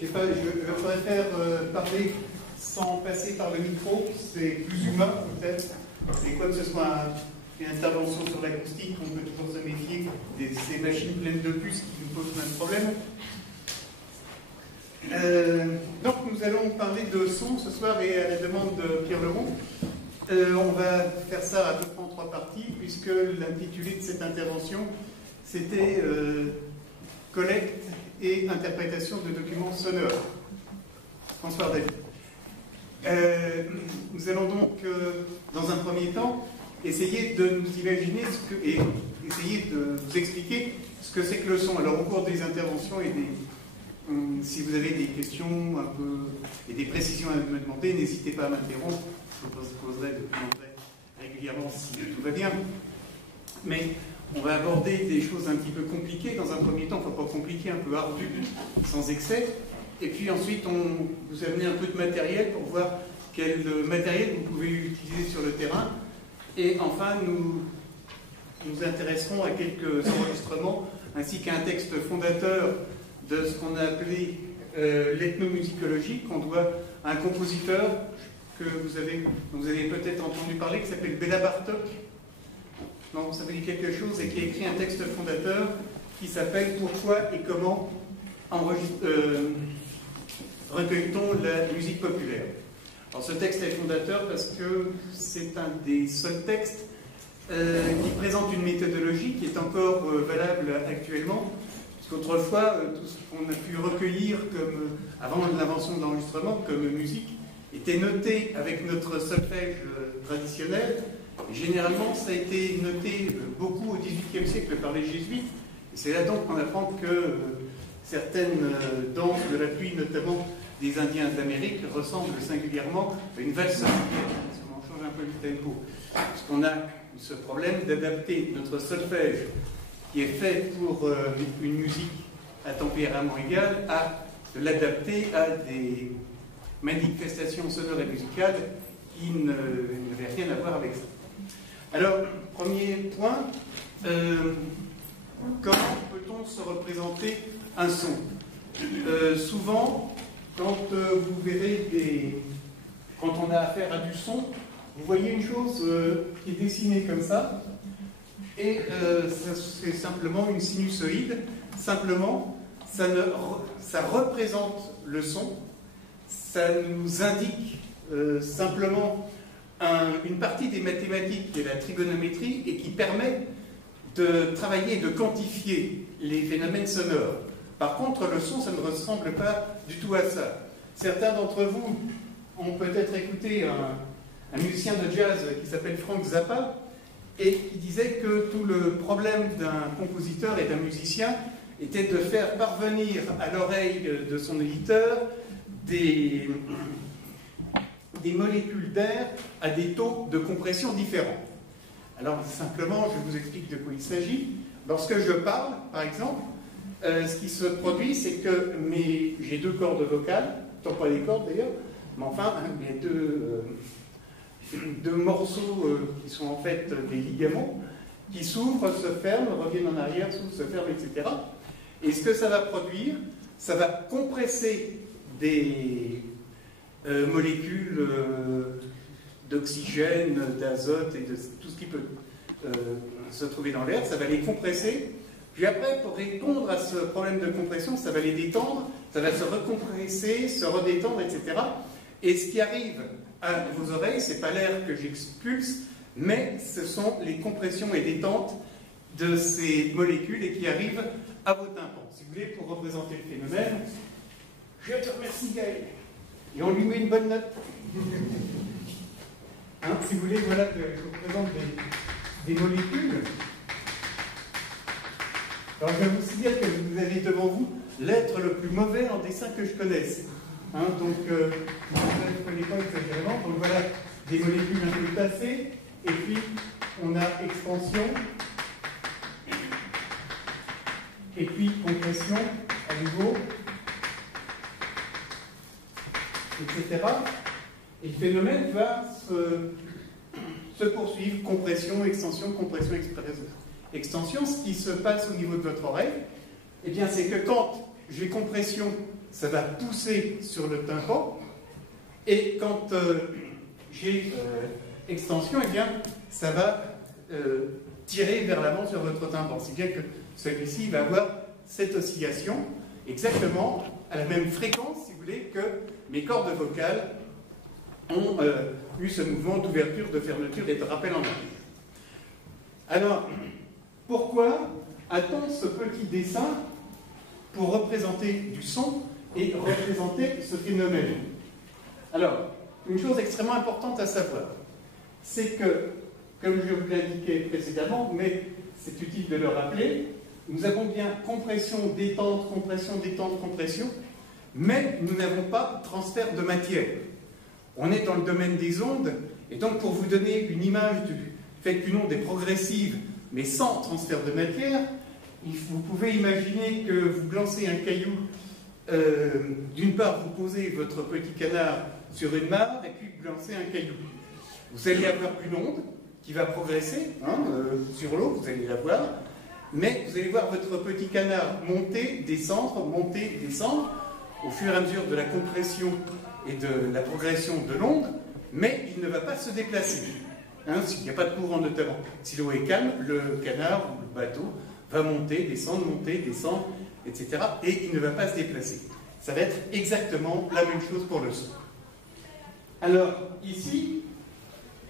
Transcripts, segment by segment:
Je sais pas, je préfère parler sans passer par le micro, c'est plus humain peut-être. Et quoi que ce soit une intervention sur l'acoustique, on peut toujours se méfier de ces machines pleines de puces qui nous posent plein de problèmes. Donc nous allons parler de son ce soir et à la demande de Pierre Leroux. On va faire ça à peu près en 3 parties, puisque l'intitulé de cette intervention, c'était collecte et interprétation de documents sonores. François David. Nous allons donc, dans un premier temps, essayer de nous imaginer et essayer de vous expliquer ce que c'est que le son. Alors, au cours des interventions et si vous avez des questions un peu et des précisions à me demander, n'hésitez pas à m'interrompre. Je vous poserai de plus en plus régulièrement si tout va bien. Mais on va aborder des choses un petit peu compliquées dans un premier temps, enfin pas compliqué, un peu ardu, sans excès. Et puis ensuite, on vous amener un peu de matériel pour voir quel matériel vous pouvez utiliser sur le terrain. Et enfin, nous nous intéresserons à quelques enregistrements ainsi qu'à un texte fondateur de ce qu'on a appelé l'ethnomusicologie, qu'on doit à un compositeur dont vous avez peut-être entendu parler, qui s'appelle Béla Bartók. Non, ça vous dit quelque chose, et qui a écrit un texte fondateur qui s'appelle « Pourquoi et comment recueille-t-on la musique populaire ?» Alors ce texte est fondateur parce que c'est un des seuls textes qui présente une méthodologie qui est encore valable actuellement, puisqu'autrefois, tout ce qu'on a pu recueillir avant l'invention de l'enregistrement comme musique était noté avec notre solfège traditionnel. Et généralement, ça a été noté beaucoup au XVIIIe siècle par les jésuites. Et c'est là donc qu'on apprend que certaines danses de la pluie, notamment des Indiens d'Amérique, ressemblent singulièrement à une valse africaine. Si on change un peu le tempo. Parce qu'on a ce problème d'adapter notre solfège, qui est fait pour une musique à tempérament égal, de l'adapter à des manifestations sonores et musicales qui n'avaient rien à voir avec ça. Alors, premier point, comment peut-on se représenter un son? Souvent, quand vous verrez quand on a affaire à du son, vous voyez une chose qui est dessinée comme ça, et c'est simplement une sinusoïde. Simplement, ça représente le son, ça nous indique simplement une partie des mathématiques qui est la trigonométrie et qui permet de travailler et de quantifier les phénomènes sonores. Par contre, le son, ça ne ressemble pas du tout à ça. Certains d'entre vous ont peut-être écouté un musicien de jazz qui s'appelle Frank Zappa et qui disait que tout le problème d'un compositeur et d'un musicien était de faire parvenir à l'oreille de son auditeur des molécules d'air à des taux de compression différents. Alors simplement, je vous explique de quoi il s'agit. Lorsque je parle, par exemple, ce qui se produit, c'est que j'ai 2 cordes vocales, tant pas des cordes d'ailleurs, mais enfin, il y a deux morceaux qui sont en fait des ligaments, qui s'ouvrent, se ferment, reviennent en arrière, s'ouvrent, se ferment, etc. Et ce que ça va produire, ça va compresser des molécules d'oxygène, d'azote et de tout ce qui peut se trouver dans l'air, ça va les compresser. Puis après, pour répondre à ce problème de compression, ça va les détendre, ça va se recompresser, se redétendre, etc. Et ce qui arrive à vos oreilles, ce n'est pas l'air que j'expulse, mais ce sont les compressions et détentes de ces molécules et qui arrivent à vos tympans. Si vous voulez, pour représenter le phénomène, je te remercie Gaël. Et on lui met une bonne note. Si vous voulez, voilà que je vous présente des molécules. Alors je vais vous dire que vous avez devant vous l'être le plus mauvais en dessin que je connaisse. Donc, je ne connais pas exagérément. Donc voilà des molécules un peu tassées. Et puis, on a expansion. Et puis, compression, à nouveau. Etc. Et le phénomène va se poursuivre. Compression, extension, extension. Ce qui se passe au niveau de votre oreille, eh bien, c'est que quand j'ai compression, ça va pousser sur le tympan, et quand j'ai extension, eh bien, ça va tirer vers l'avant sur votre tympan. C'est bien que celui-ci va avoir cette oscillation exactement à la même fréquence, si vous voulez, que mes cordes vocales ont eu ce mouvement d'ouverture, de fermeture et de rappel en arrière. Alors, pourquoi a-t-on ce petit dessin pour représenter du son et représenter ce phénomène? Alors, une chose extrêmement importante à savoir, c'est que, comme je vous l'ai indiqué précédemment, mais c'est utile de le rappeler, nous avons bien compression, détente, compression, détente, compression, mais nous n'avons pas transfert de matière. On est dans le domaine des ondes, et donc pour vous donner une image du fait qu'une onde est progressive, mais sans transfert de matière, vous pouvez imaginer que vous lancez un caillou, d'une part vous posez votre petit canard sur une mare, et puis vous lancez un caillou. Vous allez avoir une onde qui va progresser sur l'eau, vous allez la voir, mais vous allez voir votre petit canard monter, descendre, au fur et à mesure de la compression et de la progression de l'onde, mais il ne va pas se déplacer. S'il n'y a pas de courant notamment. Si l'eau est calme, le canard ou le bateau va monter, descendre, etc. Et il ne va pas se déplacer. Ça va être exactement la même chose pour le son. Alors, ici,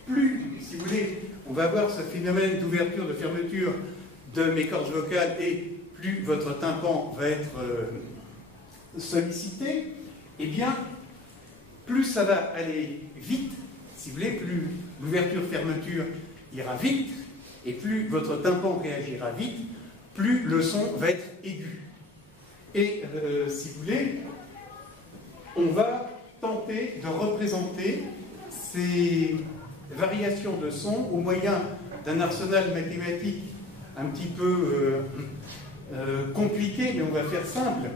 plus, si vous voulez, on va avoir ce phénomène d'ouverture, de fermeture de mes cordes vocales, et plus votre tympan va être sollicité, eh bien, plus ça va aller vite, si vous voulez, plus l'ouverture-fermeture ira vite, et plus votre tympan réagira vite, plus le son va être aigu. Et, si vous voulez, on va tenter de représenter ces variations de son au moyen d'un arsenal mathématique un petit peu compliqué, mais on va faire simple,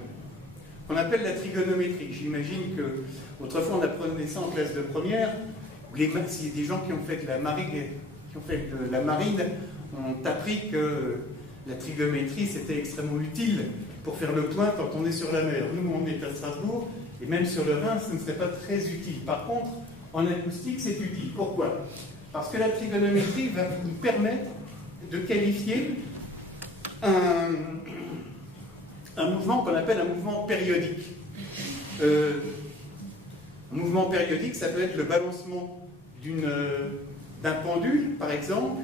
qu'on appelle la trigonométrie. J'imagine que autrefois on apprenait ça en classe de première, s'il y a des gens qui ont fait de la marine, ont appris que la trigonométrie c'était extrêmement utile pour faire le point quand on est sur la mer. Nous, on est à Strasbourg, et même sur le Rhin, ce ne serait pas très utile. Par contre, en acoustique, c'est utile. Pourquoi? Parce que la trigonométrie va vous permettre de qualifier un mouvement qu'on appelle un mouvement périodique. Un mouvement périodique, ça peut être le balancement d'un pendule, par exemple.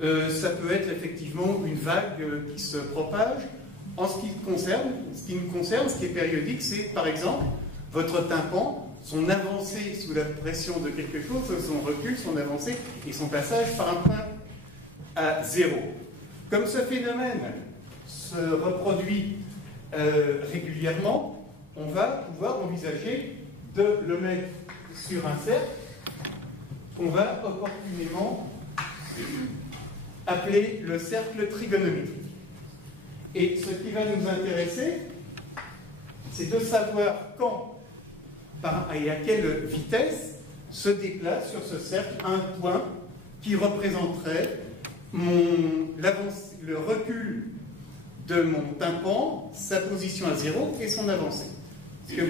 Ça peut être effectivement une vague qui se propage. En ce qui nous concerne, ce qui est périodique, c'est par exemple votre tympan, son avancée sous la pression de quelque chose, son recul, son avancée et son passage par un point à zéro. Comme ce phénomène se reproduit régulièrement, on va pouvoir envisager de le mettre sur un cercle qu'on va opportunément appeler le cercle trigonométrique. Et ce qui va nous intéresser, c'est de savoir quand et à quelle vitesse se déplace sur ce cercle un point qui représenterait le recul de mon tympan, sa position à zéro et son avancée. Est-ce que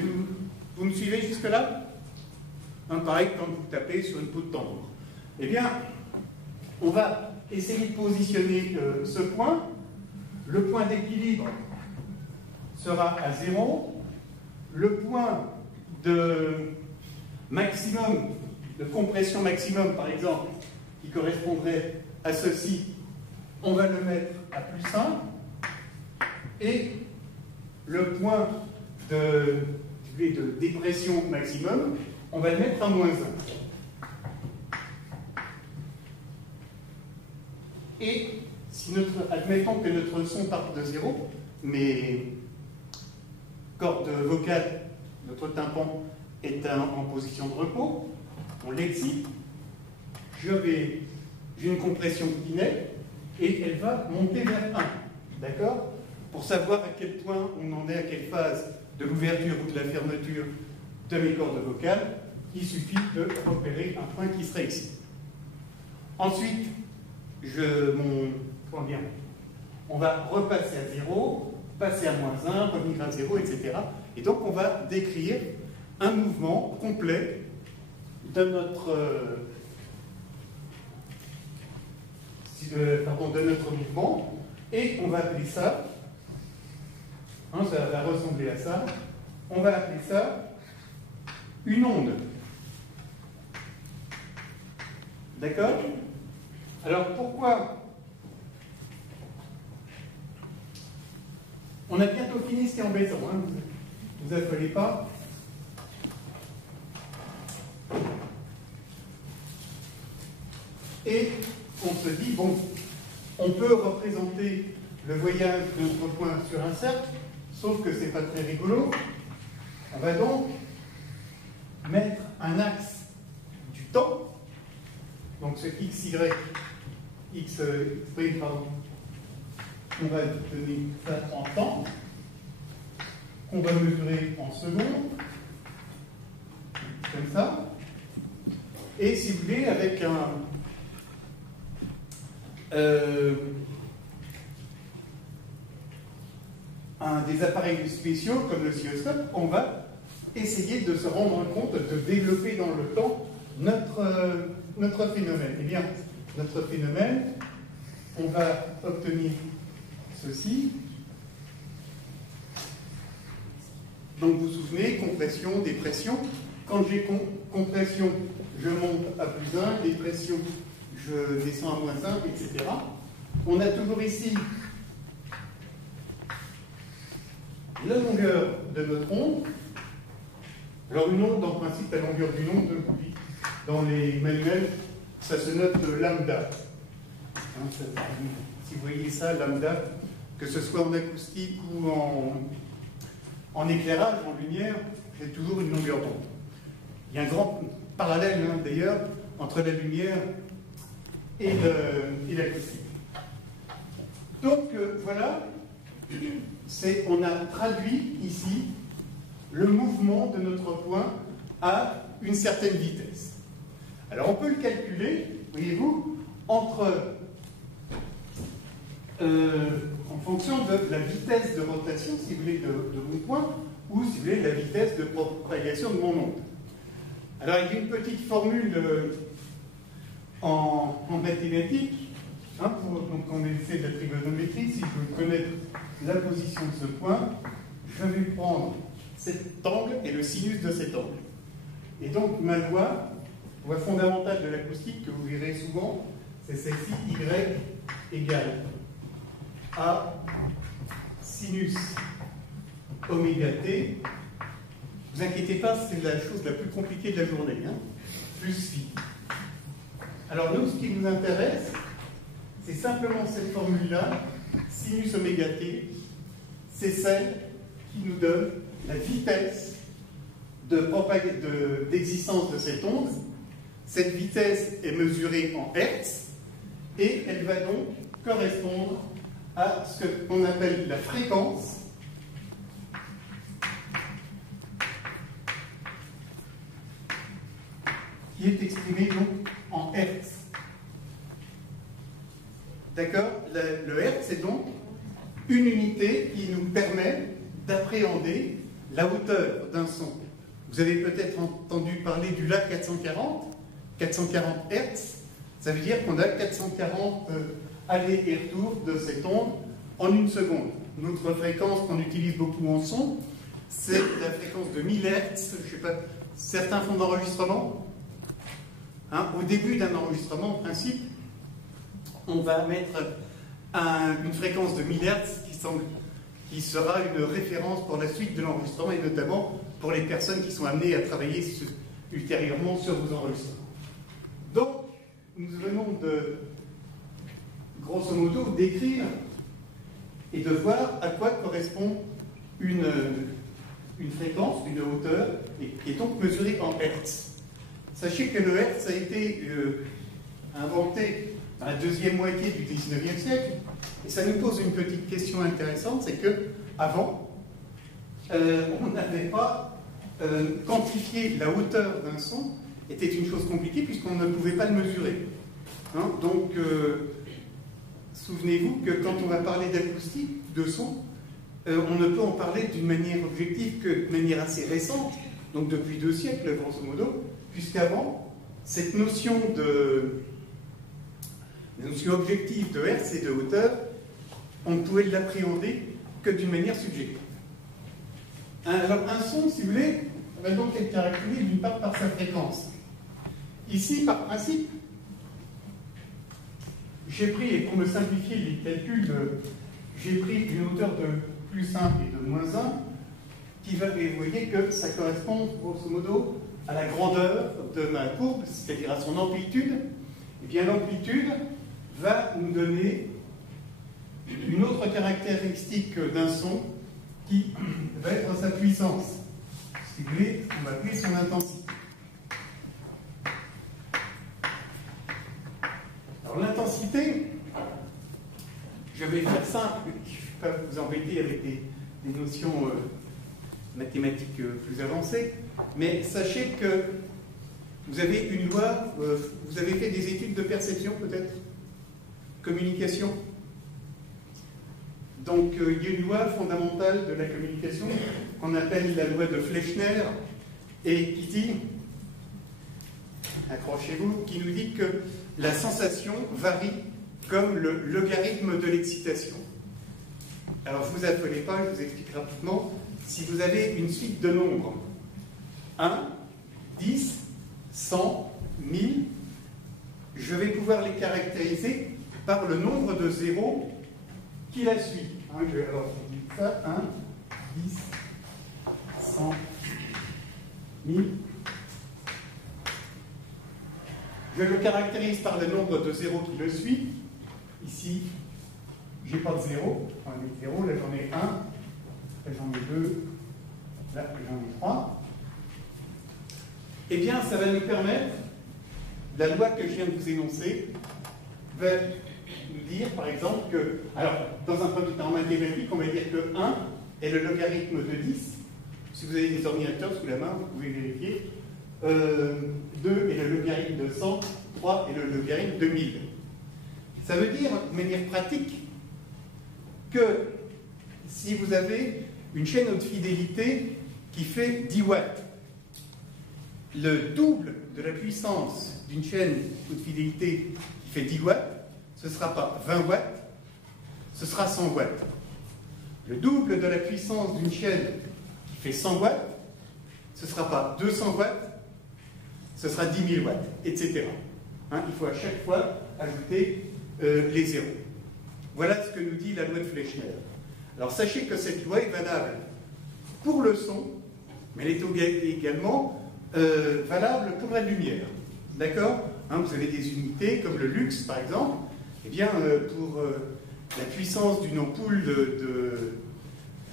vous me suivez jusque-là? Pareil quand vous tapez sur une peau de tambour. Eh bien, on va essayer de positionner ce point. Le point d'équilibre sera à 0. Le point de maximum, de compression maximum, par exemple, qui correspondrait à ceci, on va le mettre à +1. Et le point de dépression maximum, on va le mettre à -1. Et si admettons que notre son parte de 0, mes cordes vocales, notre tympan est en position de repos, on l'excite, j'ai une compression qui naît, et elle va monter vers 1. D'accord? Pour savoir à quel point on en est, à quelle phase de l'ouverture ou de la fermeture de mes cordes vocales, il suffit de repérer un point qui serait excité. Ensuite, on va repasser à 0, passer à -1, revenir à 0, etc. Et donc on va décrire un mouvement complet de notre, de notre mouvement, et on va appeler ça, ça va ressembler à ça, on va appeler ça une onde. D'accord? Alors pourquoi? On a bientôt fini ce qui est embêtant, hein, vous affolez pas. Et on se dit, bon, on peut représenter le voyage de notre point sur un cercle, sauf que c'est pas très rigolo. On va donc mettre un axe du temps, donc ce x, y, x', pardon, on va donner ça en temps, qu'on va mesurer en secondes, comme ça, et si vous voulez, avec des appareils spéciaux comme le oscilloscope, on va essayer de se rendre compte, de développer dans le temps notre phénomène. Eh bien, notre phénomène, on va obtenir ceci. Donc vous vous souvenez, compression, dépression. Quand j'ai compression, je monte à plus 1, dépression, je descends à moins 1, etc. On a toujours ici la longueur de notre onde. Alors une onde, en principe, la longueur d'une onde, dans les manuels, ça se note lambda. Si vous voyez ça, lambda, que ce soit en acoustique ou en éclairage, en lumière, j'ai toujours une longueur d'onde. Il y a un grand parallèle, d'ailleurs, entre la lumière et l'acoustique. Donc, voilà, on a traduit ici le mouvement de notre point à une certaine vitesse. Alors, on peut le calculer, voyez-vous, en fonction de la vitesse de rotation, si vous voulez, de mon point, ou si vous voulez, la vitesse de propagation de mon onde. Alors, il y a une petite formule en mathématiques, donc quand on essaie de la trigonométrie, si je veux connaître la position de ce point, je vais prendre cet angle et le sinus de cet angle. Et donc, ma loi fondamentale de l'acoustique, que vous verrez souvent, c'est celle-ci, Y égale A sinus oméga t. Ne vous inquiétez pas, c'est la chose la plus compliquée de la journée, plus phi. Alors nous, ce qui nous intéresse, c'est simplement cette formule-là, sinus oméga t, c'est celle qui nous donne la vitesse d'existence de cette onde. Cette vitesse est mesurée en Hertz, et elle va donc correspondre à ce qu'on appelle la fréquence qui est exprimée donc en Hertz. D'accord? Le Hertz est donc une unité qui nous permet d'appréhender la hauteur d'un son. Vous avez peut-être entendu parler du lac 440 Hertz. Ça veut dire qu'on a 440 allers et retours de cette onde en une seconde. Notre fréquence qu'on utilise beaucoup en son, c'est la fréquence de 1000 Hertz. Je ne sais pas, certains font d'enregistrement. Au début d'un enregistrement, en principe, on va mettre une fréquence de 1000 Hertz qui sera une référence pour la suite de l'enregistrement, et notamment pour les personnes qui sont amenées à travailler ultérieurement sur vos enregistrements. Donc, nous venons de, grosso modo, d'écrire et de voir à quoi correspond une fréquence, une hauteur, qui est donc mesurée en Hertz. Sachez que le Hertz a été inventé dans la deuxième moitié du 19e siècle, et ça nous pose une petite question intéressante, c'est que avant, on n'avait pas quantifié la hauteur d'un son, était une chose compliquée puisqu'on ne pouvait pas le mesurer. Donc, souvenez-vous que quand on va parler d'acoustique, de son, on ne peut en parler d'une manière objective que de manière assez récente, donc depuis 2 siècles, grosso modo, puisqu'avant, cette notion objective de hertz et de hauteur, on ne pouvait l'appréhender que d'une manière subjective. Alors, un son, si vous voulez, va donc être caractérisé d'une part par sa fréquence. Ici, par principe, j'ai pris, et pour me simplifier les calculs, j'ai pris une hauteur de plus 1 et de moins 1, qui va, et vous voyez que ça correspond, grosso modo, à la grandeur de ma courbe, c'est-à-dire à son amplitude. Et bien, l'amplitude va nous donner une autre caractéristique d'un son qui va être sa puissance. Si vous voulez, on va appeler son intensité. Alors l'intensité, je vais faire simple, je ne vais pas vous embêter avec des notions mathématiques plus avancées, mais sachez que vous avez une loi, vous avez fait des études de perception peut-être, communication. Donc il y a une loi fondamentale de la communication qu'on appelle la loi de Fleischner et qui dit, accrochez-vous, qui nous dit que la sensation varie comme le logarithme de l'excitation. Alors, je ne vous affolez pas, je vous explique rapidement. Si vous avez une suite de nombres, 1, 10, 100, 1000, je vais pouvoir les caractériser par le nombre de zéros qui la suit. Alors, je dis ça, 1, 10, 100, 1000. Je le caractérise par le nombre de zéros qui le suit. Ici, je n'ai pas de zéro. Enfin, des zéros, là j'en ai 1, là j'en ai 2, là j'en ai 3. Eh bien, ça va nous permettre, la loi que je viens de vous énoncer, va nous dire, par exemple, que, alors, dans un premier temps mathématique, on va dire que 1 est le logarithme de 10. Si vous avez des ordinateurs sous la main, vous pouvez vérifier. 2 est le logarithme de 100, 3 est le logarithme de 1000. Ça veut dire, de manière pratique, que si vous avez une chaîne haute fidélité qui fait 10 watts, le double de la puissance d'une chaîne haute fidélité qui fait 10 watts, ce ne sera pas 20 watts, ce sera 100 watts. Le double de la puissance d'une chaîne qui fait 100 watts, ce ne sera pas 200 watts, ce sera 10 000 watts, etc. Il faut à chaque fois ajouter les zéros. Voilà ce que nous dit la loi de Fleischner. Alors sachez que cette loi est valable pour le son, mais elle est également valable pour la lumière. D'accord? Vous avez des unités comme le lux, par exemple. Eh bien, pour la puissance d'une ampoule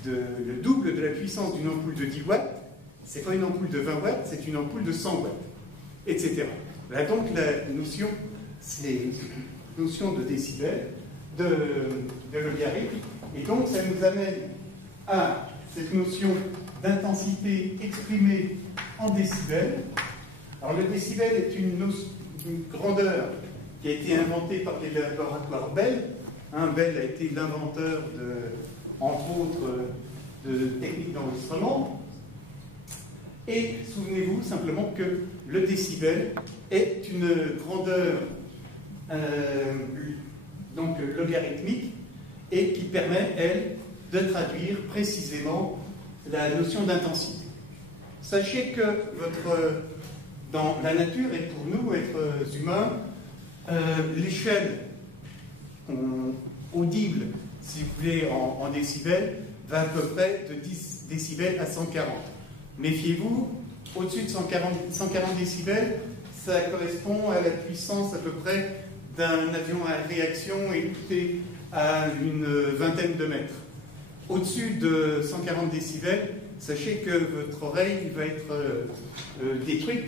le double de la puissance d'une ampoule de 10 watts, c'est pas une ampoule de 20 watts, c'est une ampoule de 100 watts, etc. Voilà donc la notion, c'est une notion de décibels, de logarithme, et donc ça nous amène à cette notion d'intensité exprimée en décibels. Alors le décibel est une grandeur qui a été inventée par les laboratoires Bell. Bell a été l'inventeur, entre autres, de techniques d'enregistrement. Et souvenez-vous simplement que le décibel est une grandeur donc logarithmique et qui permet, elle, de traduire précisément la notion d'intensité. Sachez que dans la nature et pour nous, êtres humains, l'échelle audible, si vous voulez, en décibels, va à peu près de 10 décibels à 140. Méfiez-vous, au-dessus de 140 décibels, ça correspond à la puissance à peu près d'un avion à réaction écouté à une vingtaine de mètres. Au-dessus de 140 décibels, sachez que votre oreille va être détruite,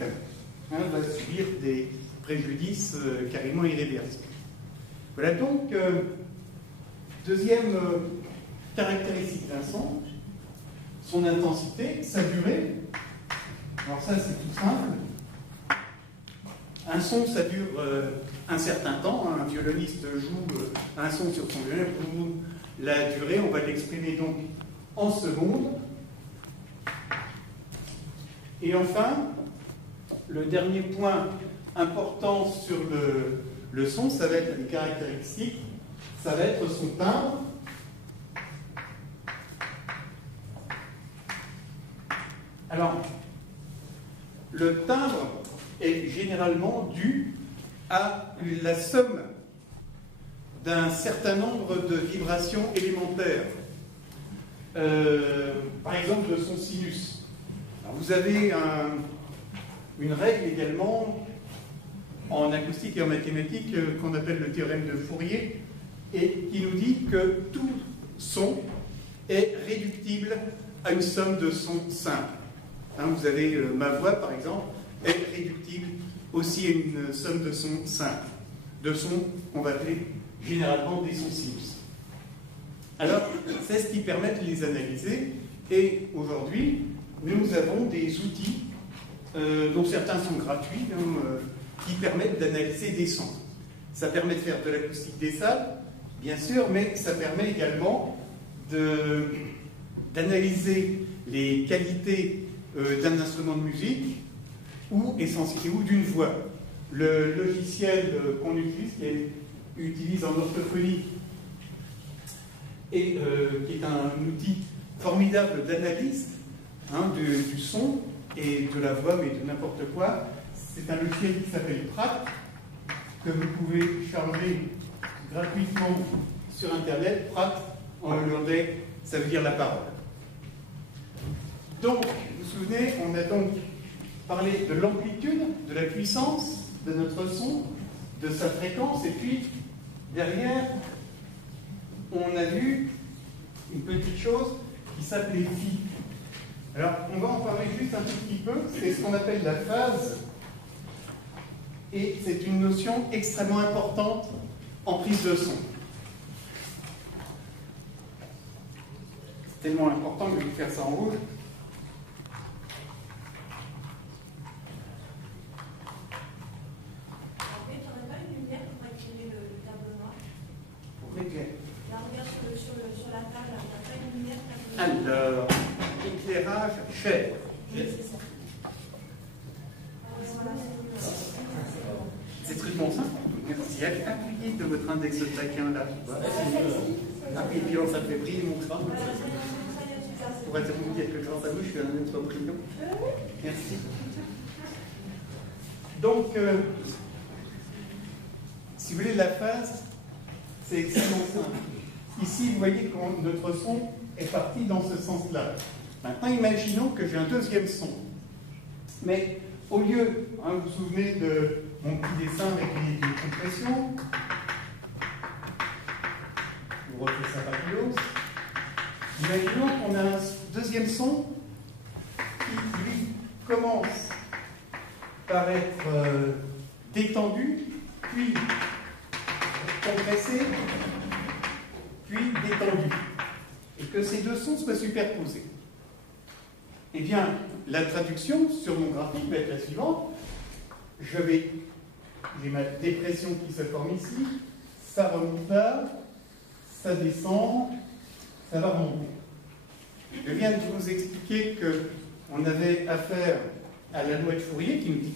va subir des préjudices carrément irréversibles. Voilà donc, deuxième caractéristique d'un son intensité, sa durée. Alors ça c'est tout simple. Un son, ça dure un certain temps. Un violoniste joue un son sur son violon. Pour la durée, on va l'exprimer donc en secondes. Et enfin, le dernier point important sur le son, ça va être les caractéristiques, ça va être son timbre. Alors, le timbre est généralement dû à la somme d'un certain nombre de vibrations élémentaires. Par exemple, le son sinus. Alors, vous avez une règle également en acoustique et en mathématiques qu'on appelle le théorème de Fourier et qui nous dit que tout son est réductible à une somme de sons simples. Vous avez ma voix, par exemple, est réductible aussi à une somme de sons simples, de sons qu'on va appeler généralement des sons sinus. Alors, c'est ce qui permet de les analyser, et aujourd'hui, nous avons des outils, dont certains sont gratuits, qui permettent d'analyser des sons. Ça permet de faire de l'acoustique des salles, bien sûr, mais ça permet également d'analyser les qualités d'un instrument de musique ou d'une voix. Le logiciel qu'on utilise, qui utilise en orthophonie et qui est un outil formidable d'analyse du son et de la voix, mais de n'importe quoi, c'est un logiciel qui s'appelle Pratt, que vous pouvez charger gratuitement sur Internet. Pratt, en hollandais, ça veut dire la parole. Donc, vous vous souvenez, on a donc parlé de l'amplitude, de la puissance de notre son, de sa fréquence, et puis derrière, on a vu une petite chose qui s'appelait phi. Alors, on va en parler juste un tout petit peu. C'est ce qu'on appelle la phase, et c'est une notion extrêmement importante en prise de son. C'est tellement important que je vais vous faire ça en rouge. Alors, éclairage cher. C'est truquement simple. Merci. Appuyez de votre index de taquin là. Et puis ça fait briller mon crâne. Pour interrompre quelque chose à vous, je suis un autre brillant. Merci. Donc, si vous voulez, la phase, c'est extrêmement simple. Ici, vous voyez que notre son est parti dans ce sens-là. Maintenant, imaginons que j'ai un deuxième son. Mais au lieu, vous vous souvenez de mon petit dessin avec les compressions, vous refaites ça rapidos. Imaginons qu'on a un deuxième son qui, lui, commence par être détendu, puis compressé, puis détendu, et que ces deux sons soient superposés. Eh bien, la traduction sur mon graphique va être la suivante. J'ai ma dépression qui se forme ici, ça remonte là, ça descend, ça va remonter. Je viens de vous expliquer qu'on avait affaire à la loi de Fourier qui nous dit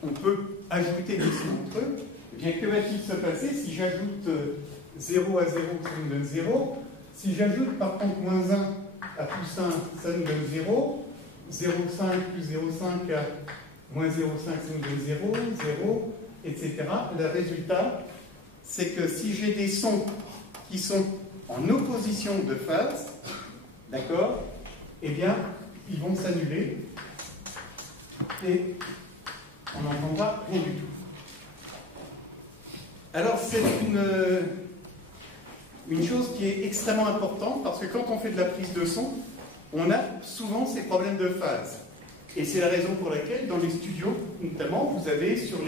qu'on peut ajouter des sons entre eux. Eh bien, que va-t-il se passer si j'ajoute 0 à 0, ça nous donne 0. Si j'ajoute par contre moins 1 à plus 1, ça nous donne 0. 0,5 plus 0,5 à moins 0,5, ça nous donne 0, 0, etc. Le résultat, c'est que si j'ai des sons qui sont en opposition de phase, d'accord, eh bien, ils vont s'annuler et on n'entendra rien du tout. Alors, c'est une chose qui est extrêmement importante parce que quand on fait de la prise de son, on a souvent ces problèmes de phase. Et c'est la raison pour laquelle, dans les studios, notamment, vous avez sur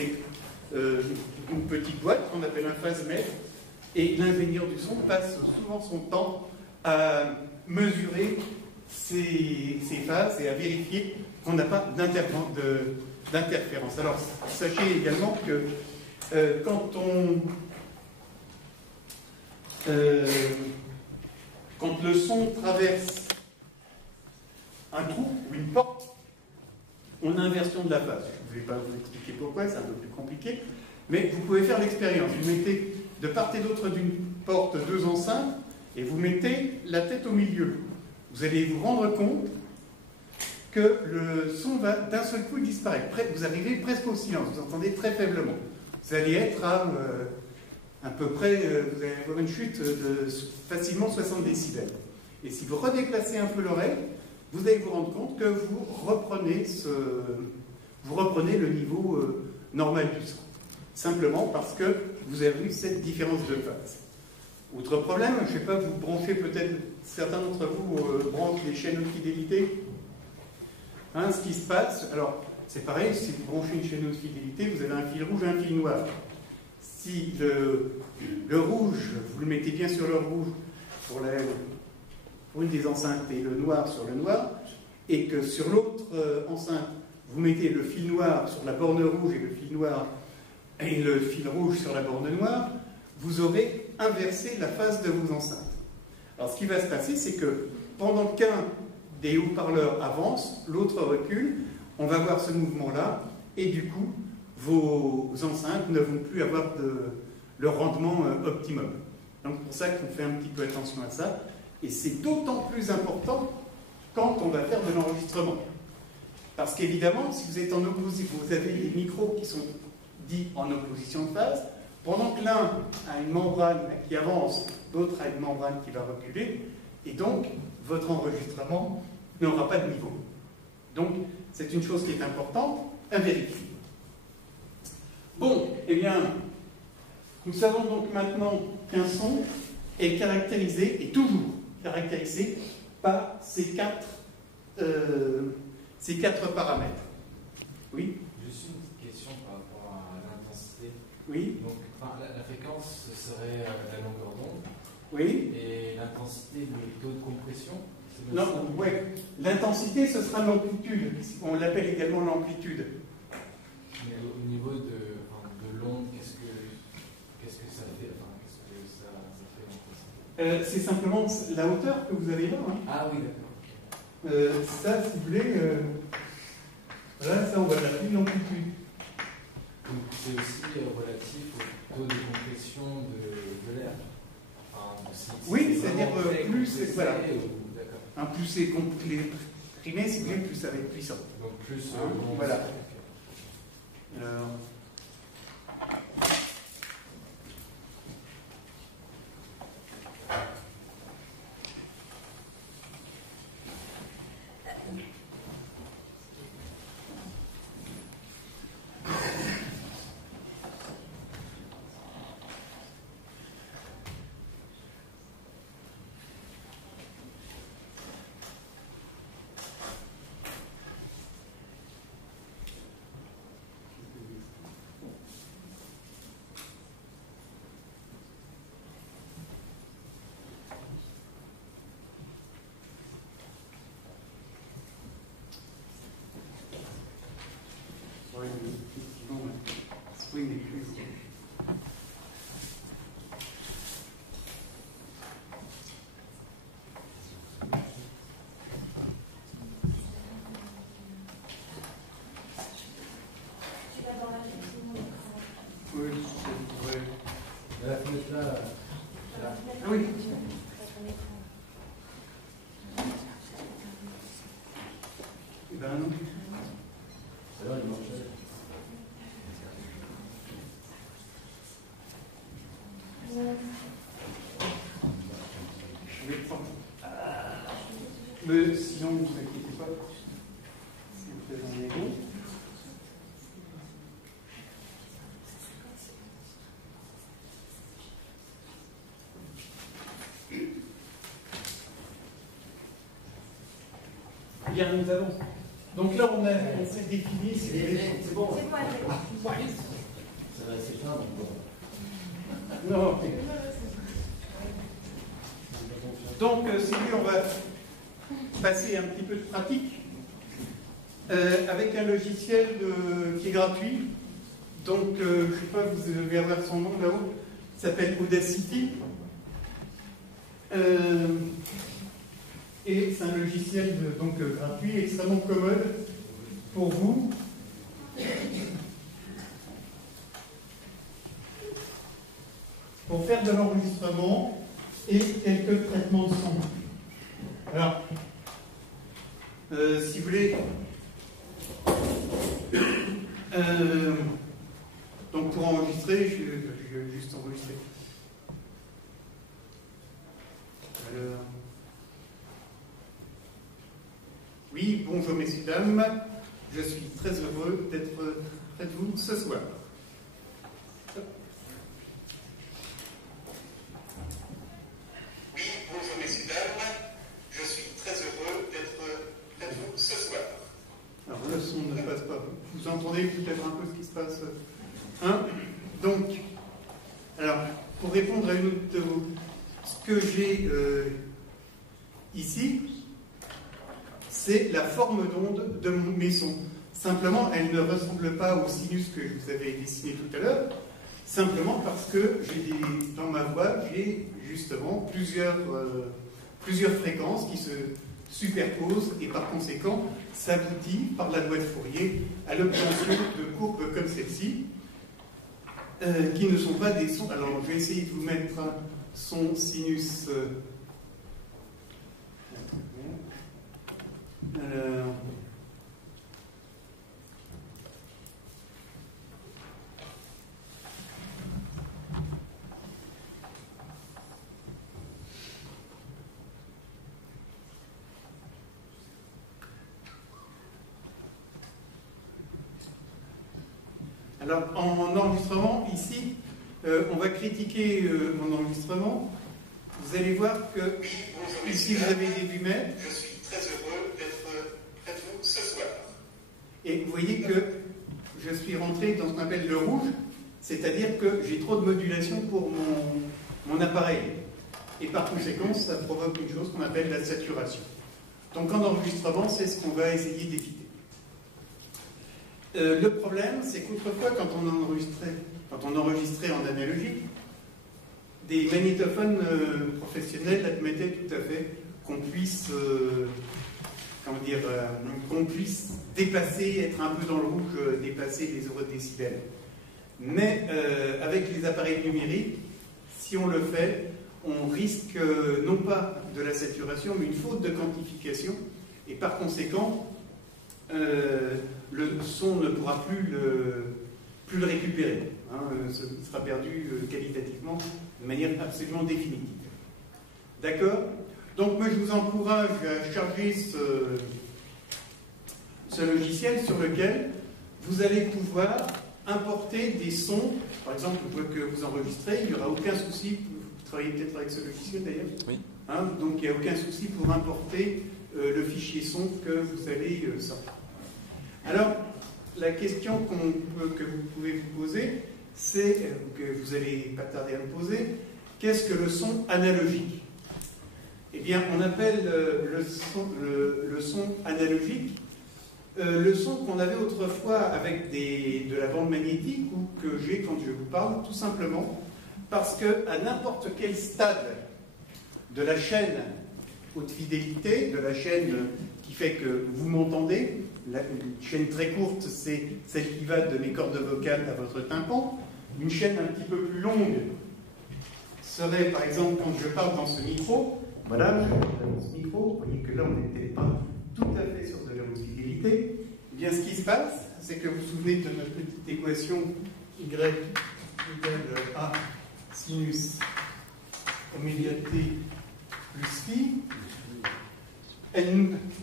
une petite boîte qu'on appelle un phase-mètre, et l'ingénieur du son passe souvent son temps à mesurer ces phases et à vérifier qu'on n'a pas d'interférence. Alors, sachez également que quand quand le son traverse un trou ou une porte, on a inversion de la phase. Je ne vais pas vous expliquer pourquoi, c'est un peu plus compliqué, mais vous pouvez faire l'expérience. Vous mettez de part et d'autre d'une porte deux enceintes et vous mettez la tête au milieu. Vous allez vous rendre compte que le son va d'un seul coup disparaître. Vous arrivez presque au silence, vous entendez très faiblement. Vous allez être à peu près, vous allez avoir une chute de facilement 60 décibels. Et si vous redéplacez un peu l'oreille, vous allez vous rendre compte que vous reprenez le niveau normal du son. Simplement parce que vous avez eu cette différence de phase. Autre problème, je ne sais pas, vous branchez peut-être, certains d'entre vous branchent des chaînes haute fidélité. Hein, ce qui se passe, alors c'est pareil, si vous branchez une chaîne haute fidélité, vous avez un fil rouge et un fil noir. Si le rouge, vous le mettez bien sur le rouge pour une des enceintes et le noir sur le noir, et que sur l'autre enceinte, vous mettez le fil noir sur la borne rouge et le fil noir et le fil rouge sur la borne noire, vous aurez inversé la phase de vos enceintes. Alors ce qui va se passer, c'est que pendant qu'un des haut-parleurs avance, l'autre recule, on va voir ce mouvement-là, et du coup, vos enceintes ne vont plus avoir le rendement optimum. Donc c'est pour ça qu'on fait un petit peu attention à ça, et c'est d'autant plus important quand on va faire de l'enregistrement. Parce qu'évidemment, si vous êtes en opposition, vous avez des micros qui sont dits en opposition de phase, pendant que l'un a une membrane qui avance, l'autre a une membrane qui va reculer, et donc votre enregistrement n'aura pas de niveau. Donc c'est une chose qui est importante à vérifier. Bon, eh bien, nous savons donc maintenant qu'un son est caractérisé, et toujours caractérisé, par ces quatre paramètres. Oui? Juste une petite question par rapport à l'intensité. Oui? Donc, la fréquence, ce serait la longueur d'onde. Oui? Et l'intensité, le taux de compression. Non, ouais. L'intensité, ce sera l'amplitude. On l'appelle également l'amplitude. Mais au niveau de l'onde, qu'est-ce que ça fait? Qu'est-ce que ça fait l'intensité? C'est simplement la hauteur que vous avez là. Hein. Ah oui, d'accord. Ça, si vous voulez, voilà, ça, on va l'appeler l'amplitude. Donc, c'est aussi relatif au taux de compression de l'air. Oui, c'est-à-dire plus, voilà. Plus c'est comprimé, si vous voulez, plus ça va être puissant. Donc plus, voilà. Alors... Oui, mais plus. Oui, c'est la fenêtre là. Ah oui. Eh ben non. C'est là, il marche. Je vais prendre. Mais sinon, ne vous inquiétez pas. Si vous faites un égo. Bien, nous allons. Donc là, on s'est défini. C'est bon. C'est moi, Ça va assez tard, Non. Donc, Sylvie, on va passer un petit peu de pratique avec un logiciel qui est gratuit. Donc, je ne sais pas, vous devez avoir son nom là-haut. Il s'appelle Audacity. Et c'est un logiciel donc gratuit, extrêmement commode pour vous. Pour faire de l'enregistrement et quelques traitements de son. Alors, si vous voulez, donc pour enregistrer, je vais juste enregistrer. Alors, oui, bonjour messieurs, dames, je suis très heureux d'être près de vous ce soir. Oui, bonjour messieurs, dames, je suis très heureux d'être près de vous ce soir. Alors le son ne passe pas, vous entendez peut-être un peu ce qui se passe, hein? Donc, alors, pour répondre à une autre de vous, ce que j'ai ici, c'est la forme d'onde de mes sons. Simplement, elle ne ressemble pas au sinus que je vous avais dessiné tout à l'heure, simplement parce que dans ma voix, j'ai justement plusieurs fréquences qui se superposent et par conséquent s'aboutit par la loi de Fourier à l'obtention de courbes comme celle-ci, qui ne sont pas des sons. Alors, je vais essayer de vous mettre un son sinus. Alors, en enregistrement, ici, on va critiquer mon enregistrement. Vous allez voir que ici, vous avez des lunettes. Je suis très heureux d'être près de vous ce soir. Et vous voyez que je suis rentré dans ce qu'on appelle le rouge, c'est-à-dire que j'ai trop de modulation pour mon appareil. Et par conséquent, ça provoque une chose qu'on appelle la saturation. Donc, en enregistrement, c'est ce qu'on va essayer d'éviter. Le problème, c'est qu'autrefois, quand on enregistrait en analogique, des magnétophones professionnels admettaient tout à fait qu'on puisse, qu'on puisse dépasser, être un peu dans le rouge, dépasser les eurodécibels. Mais avec les appareils numériques, si on le fait, on risque non pas de la saturation, mais une faute de quantification, et par conséquent, le son ne pourra plus le récupérer. Hein, il sera perdu qualitativement de manière absolument définitive. D'accord? Donc moi je vous encourage à charger ce logiciel sur lequel vous allez pouvoir importer des sons. Par exemple, une fois que vous enregistrez, il n'y aura aucun souci. Vous travaillez peut-être avec ce logiciel d'ailleurs? Oui. Hein, donc il n'y a aucun souci pour importer le fichier son que vous allez sortir. Alors, la question que vous pouvez vous poser, c'est, que vous n'allez pas tarder à me poser, qu'est-ce que le son analogique? Eh bien, on appelle le son analogique le son qu'on avait autrefois avec de la bande magnétique ou que j'ai quand je vous parle, tout simplement parce qu'à n'importe quel stade de la chaîne haute fidélité, de la chaîne qui fait que vous m'entendez, une chaîne très courte, c'est celle qui va de mes cordes vocales à votre tympan. Une chaîne un petit peu plus longue serait, par exemple, quand je parle dans ce micro, voilà, dans ce micro, vous voyez que là, on n'était pas tout à fait sur de la haute fidélité. Eh bien, ce qui se passe, c'est que vous vous souvenez de notre petite équation y égale a sinus oméga t plus phi.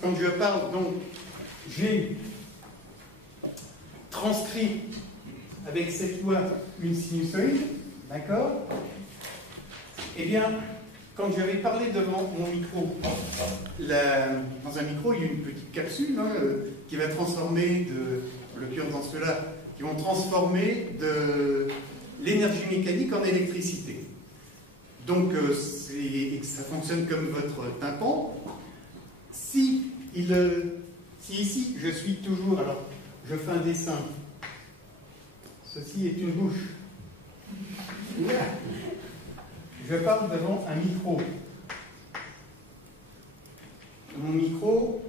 Quand je parle, donc, j'ai transcrit avec cette loi une sinusoïde, d'accord? Eh bien, quand je vais parler devant mon micro, dans un micro, il y a une petite capsule qui va transformer, en l'occurrence dans ceux-là, qui vont transformer de l'énergie mécanique en électricité. Donc, ça fonctionne comme votre tympan. Si ici, je suis toujours... Alors, je fais un dessin. Ceci est une bouche. Je parle devant un micro. mon micro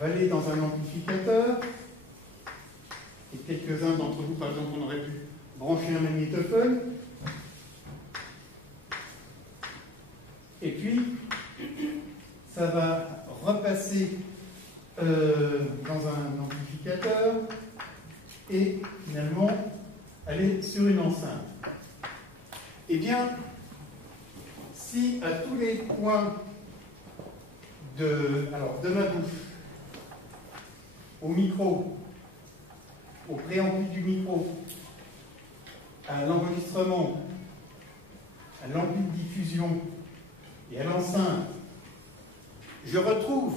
va aller dans un amplificateur. Et quelques-uns d'entre vous, par exemple, on aurait pu brancher un magnétophone. Et puis, ça va repasser dans un amplificateur et finalement aller sur une enceinte. Eh bien, si à tous les points de ma bouche, au micro, au préampli du micro, à l'enregistrement, à l'ampli de diffusion et à l'enceinte, je retrouve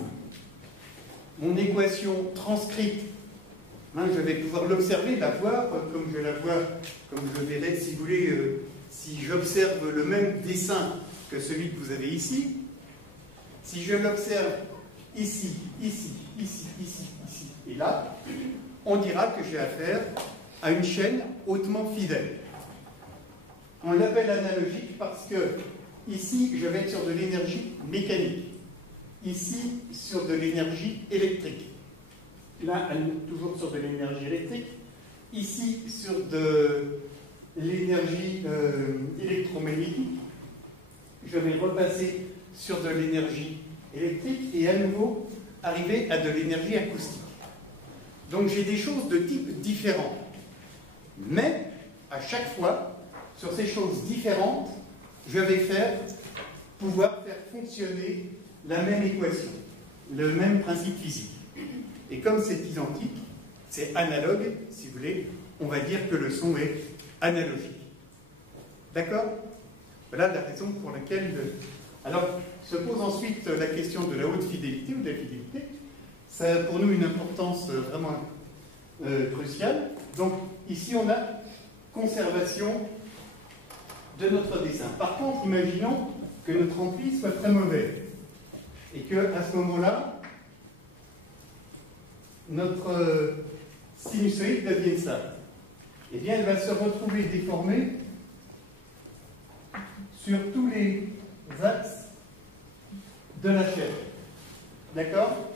mon équation transcrite. Je vais pouvoir l'observer, la voir, comme je la vois, comme je verrai, si vous voulez, si j'observe le même dessin que celui que vous avez ici. Si je l'observe ici, ici, ici, ici, ici et là, on dira que j'ai affaire à une chaîne hautement fidèle. On l'appelle analogique parce que ici, je vais être sur de l'énergie mécanique. Ici, sur de l'énergie électrique. Là, elle est toujours sur de l'énergie électrique. Ici, sur de l'énergie électromagnétique. Je vais repasser sur de l'énergie électrique et à nouveau arriver à de l'énergie acoustique. Donc j'ai des choses de type différent. Mais, à chaque fois, sur ces choses différentes, je vais pouvoir faire fonctionner la même équation, le même principe physique. Et comme c'est identique, c'est analogue, si vous voulez, on va dire que le son est analogique. D'accord? Voilà la raison pour laquelle... Alors, se pose ensuite la question de la haute fidélité ou de la fidélité. Ça a pour nous une importance vraiment cruciale. Donc, ici, on a conservation de notre dessin. Par contre, imaginons que notre ampli soit très mauvais et qu'à ce moment-là, notre sinusoïde devienne ça. Eh bien, elle va se retrouver déformée sur tous les axes de la chaîne. D'accord?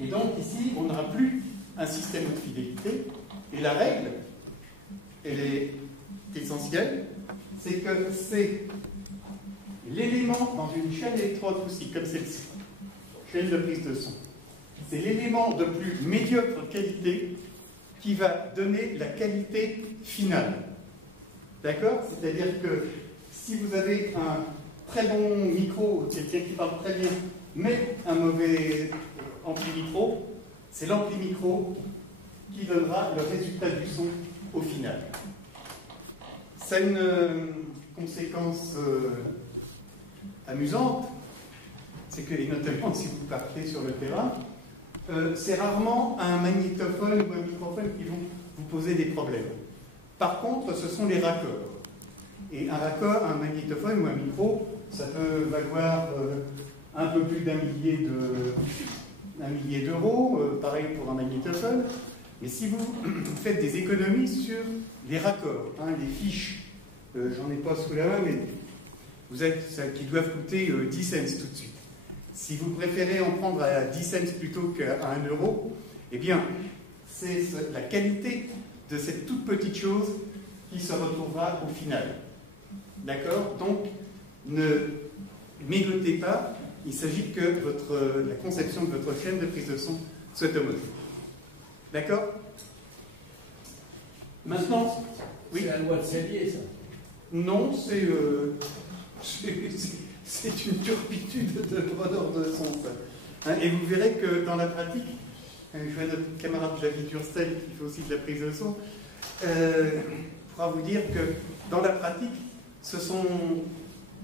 Et donc, ici, on n'aura plus un système de fidélité. Et la règle, elle est essentielle, c'est que c'est l'élément dans une chaîne électroacoustique, comme celle-ci, chaîne de prise de son. C'est l'élément de plus médiocre qualité qui va donner la qualité finale. D'accord? C'est-à-dire que si vous avez un très bon micro, quelqu'un qui parle très bien, mais un mauvais ampli-micro, c'est l'ampli-micro qui donnera le résultat du son au final. Ça a une conséquence amusante, c'est que, et notamment si vous partez sur le terrain, c'est rarement un magnétophone ou un microphone qui vont vous poser des problèmes. Par contre, ce sont les raccords. Et un raccord, un magnétophone ou un micro, ça peut valoir un peu plus d'un millier d'euros, pareil pour un magnétophone. Mais si vous faites des économies sur les raccords, les fiches, j'en ai pas sous la main, mais qui doivent coûter 10 cents tout de suite. Si vous préférez en prendre à 10 cents plutôt qu'à 1 euro, eh bien, c'est la qualité de cette toute petite chose qui se retrouvera au final. D'accord? Donc, ne mégotez pas, il s'agit que la conception de votre chaîne de prise de son soit homogène. D'accord? Maintenant, oui. C'est la loi de Cellier, ça? Non, c'est une turpitude de preneur de son. Et vous verrez que dans la pratique, je vois notre camarade David Durstel qui fait aussi de la prise de son, pourra vous dire que dans la pratique, ce sont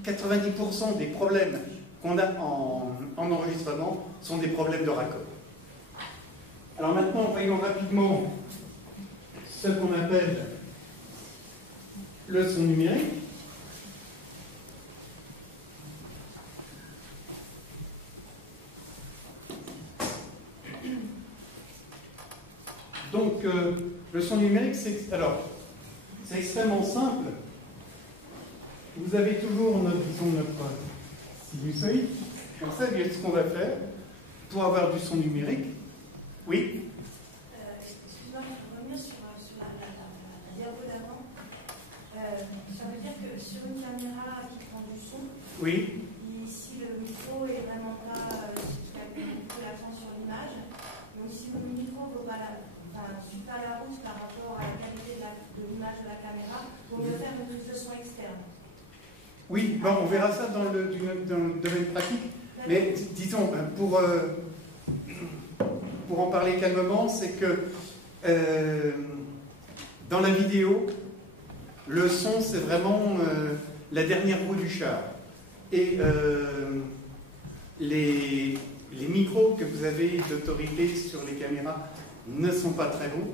90% des problèmes qu'on a en enregistrement sont des problèmes de raccord. Alors maintenant, voyons rapidement ce qu'on appelle le son numérique. Donc, le son numérique, c'est extrêmement simple. Vous avez toujours notre sinusoïde. Alors ça, c'est ce qu'on va faire pour avoir du son numérique. Oui. Excuse-moi, pour revenir sur la diapo d'avant, ça veut dire que sur une caméra qui prend du son, Oui. si le micro est vraiment pas, l'accent sur l'image, donc si le micro suit pas la route par rapport à la qualité de l'image de la caméra, on peut faire une prise de son externe. Oui, bon, on verra ça dans le domaine pratique, mais disons, pour en parler calmement, c'est que dans la vidéo, le son, c'est vraiment la dernière roue du char. Et les micros que vous avez d'autorité sur les caméras ne sont pas très bons.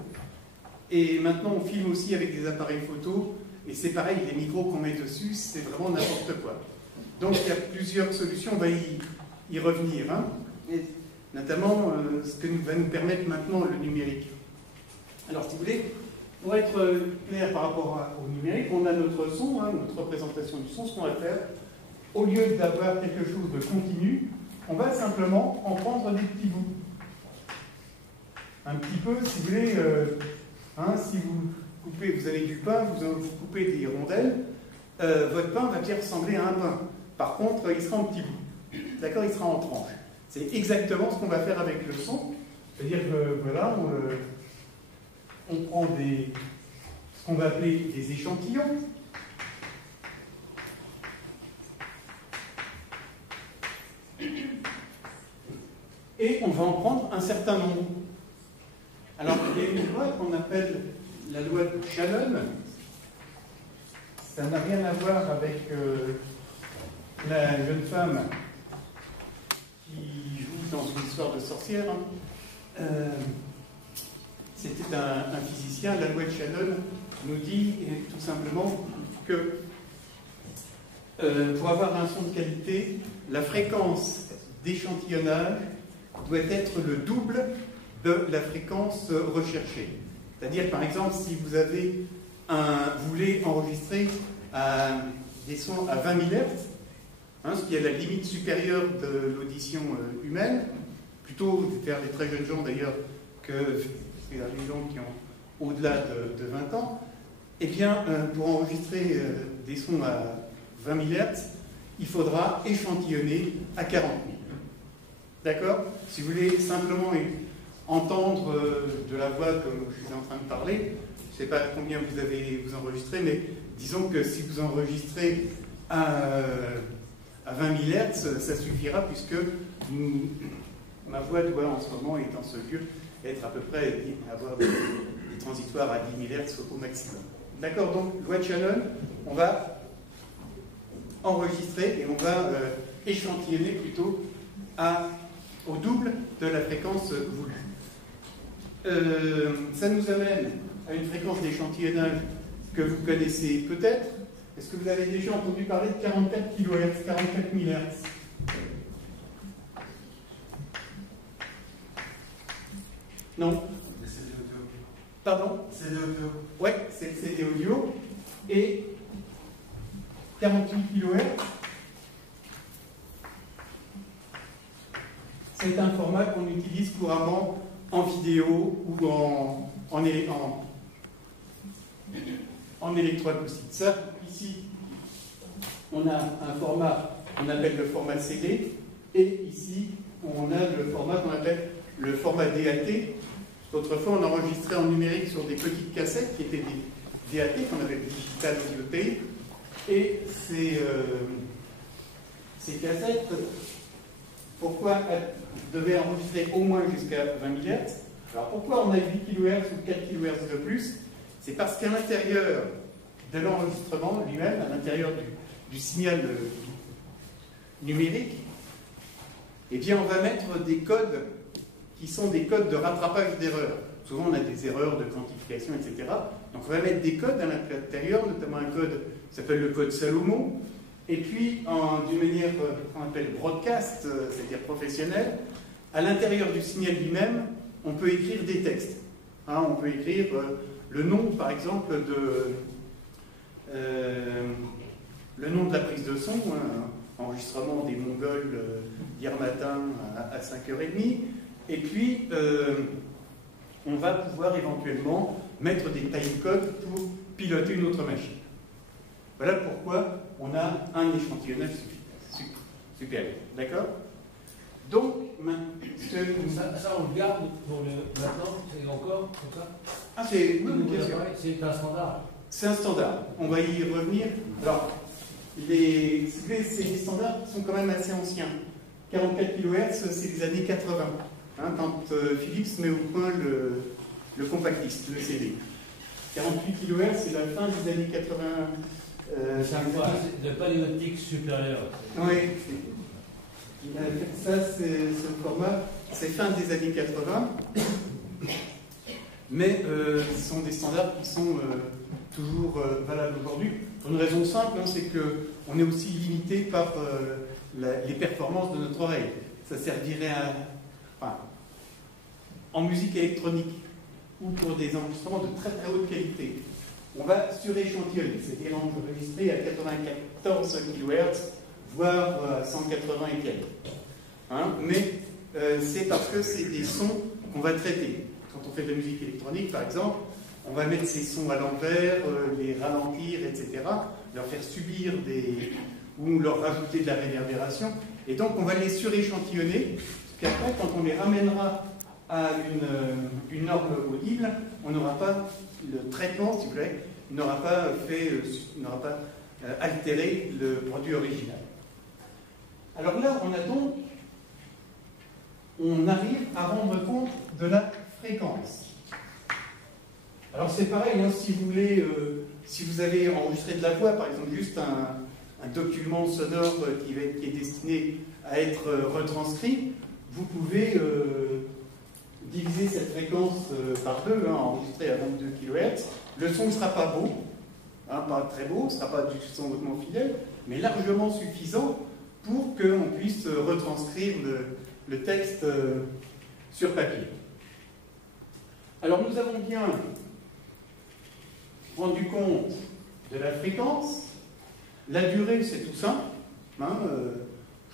Et maintenant, on filme aussi avec des appareils photo. Et c'est pareil, les micros qu'on met dessus, c'est vraiment n'importe quoi. Donc il y a plusieurs solutions, on va y revenir. Hein, et notamment ce que va nous permettre maintenant le numérique. Alors si vous voulez, pour être clair par rapport au numérique, on a notre son, hein, notre représentation du son. Ce qu'on va faire, au lieu d'avoir quelque chose de continu, on va simplement en prendre des petits bouts. Un petit peu, si vous voulez, si vous coupez, vous avez du pain, vous coupez des rondelles, votre pain va bien ressembler à un pain. Par contre, il sera en petits bouts. D'accord, il sera en tranches. C'est exactement ce qu'on va faire avec le son. C'est-à-dire que, voilà, on prend ce qu'on va appeler des échantillons. Et on va en prendre un certain nombre. Alors, il y a une loi qu'on appelle la loi de Shannon. Ça n'a rien à voir avec la jeune femme qui joue dans une histoire de sorcière. Hein. C'était un physicien. La loi de Shannon nous dit tout simplement que pour avoir un son de qualité, la fréquence d'échantillonnage doit être le double de la fréquence recherchée. C'est-à-dire, par exemple, si vous voulez enregistrer des sons à 20 000 Hz, hein, ce qui est la limite supérieure de l'audition humaine, plutôt vers les très jeunes gens d'ailleurs que les gens qui ont au-delà de 20 ans, eh bien, pour enregistrer des sons à 20 000 Hz, il faudra échantillonner à 40 000. D'accord? Si vous voulez simplement entendre de la voix comme je suis en train de parler, je ne sais pas combien vous enregistrez, mais disons que si vous enregistrez à 20 000 Hz, ça suffira puisque ma voix doit en ce moment, étant ce lieu, être à peu près, avoir des transitoires à 10 000 Hz au maximum. D'accord? Donc, loi de Shannon, on va enregistrer et on va échantillonner plutôt au double de la fréquence voulue. Ça nous amène à une fréquence d'échantillonnage que vous connaissez peut-être. Est-ce que vous avez déjà entendu parler de 44 kHz, 44 000 Hz? Non? Le CD audio. Pardon? CD audio. Ouais, c'est le CD audio. Et 48 kHz, c'est un format qu'on utilise couramment en vidéo ou en électroacoustique. Ça, ici, on a un format qu'on appelle le format CD, et ici, on a le format qu'on appelle le format DAT. Autrefois, on enregistrait en numérique sur des petites cassettes qui étaient des DAT, qu'on appelle Digital Audio Tape, et ces cassettes, pourquoi elles devaient enregistrer au moins jusqu'à 20 000 Hz? Alors pourquoi on a 8 kHz ou 4 kHz de plus? C'est parce qu'à l'intérieur de l'enregistrement lui-même, à l'intérieur du signal numérique, eh bien on va mettre des codes qui sont des codes de rattrapage d'erreurs. Souvent on a des erreurs de quantification, etc. Donc on va mettre des codes à l'intérieur, notamment un code qui s'appelle le code Salomon. Et puis, d'une manière qu'on appelle broadcast, c'est-à-dire professionnelle, à l'intérieur du signal lui-même, on peut écrire des textes. Hein, on peut écrire le nom, par exemple, le nom de la prise de son, hein, enregistrement des Mongols hier matin à 5h30. Et puis, on va pouvoir éventuellement mettre des timecodes pour piloter une autre machine. Voilà pourquoi on a un échantillonnage supérieur. D'accord? Donc, ça, on le garde pour le maintenant, c'est encore comme ça? Ah, c'est oui, bien sûr. C'est un standard. C'est un standard. On va y revenir. Alors, ces standards sont quand même assez anciens. 44 kHz, c'est les années 80. Hein, quand Philips met au point le compact disc, le CD. 48 kHz, c'est la fin des années 80. C'est le paléolithique supérieur. Oui. Ça, c'est ce format, c'est fin des années 80. Mais ce sont des standards qui sont toujours valables aujourd'hui. Pour une raison simple, hein, c'est qu'on est aussi limité par les performances de notre oreille. Ça servirait en musique électronique ou pour des enregistrements de très très haute qualité. On va suréchantillonner, c'est-à-dire enregistrer à 94 kHz, voire à 180 et quelques. Hein, mais c'est parce que c'est des sons qu'on va traiter. Quand on fait de la musique électronique, par exemple, on va mettre ces sons à l'envers, les ralentir, etc., leur faire subir ou leur rajouter de la réverbération. Et donc, on va les suréchantillonner, puis après, quand on les ramènera à une norme audible, on n'aura pas le traitement, si vous voulez, n'aura pas altéré le produit original. Alors là, on arrive à rendre compte de la fréquence. Alors c'est pareil, hein, si vous voulez, si vous avez enregistré de la voix, par exemple, juste un document sonore qui est destiné à être retranscrit, vous pouvez diviser cette fréquence par 2, hein, enregistré à 22 kHz. Le son ne sera pas beau, hein, pas très beau, ce ne sera pas du son hautement fidèle, mais largement suffisant pour qu'on puisse retranscrire le texte sur papier. Alors nous avons bien rendu compte de la fréquence. La durée, c'est tout simple. Hein,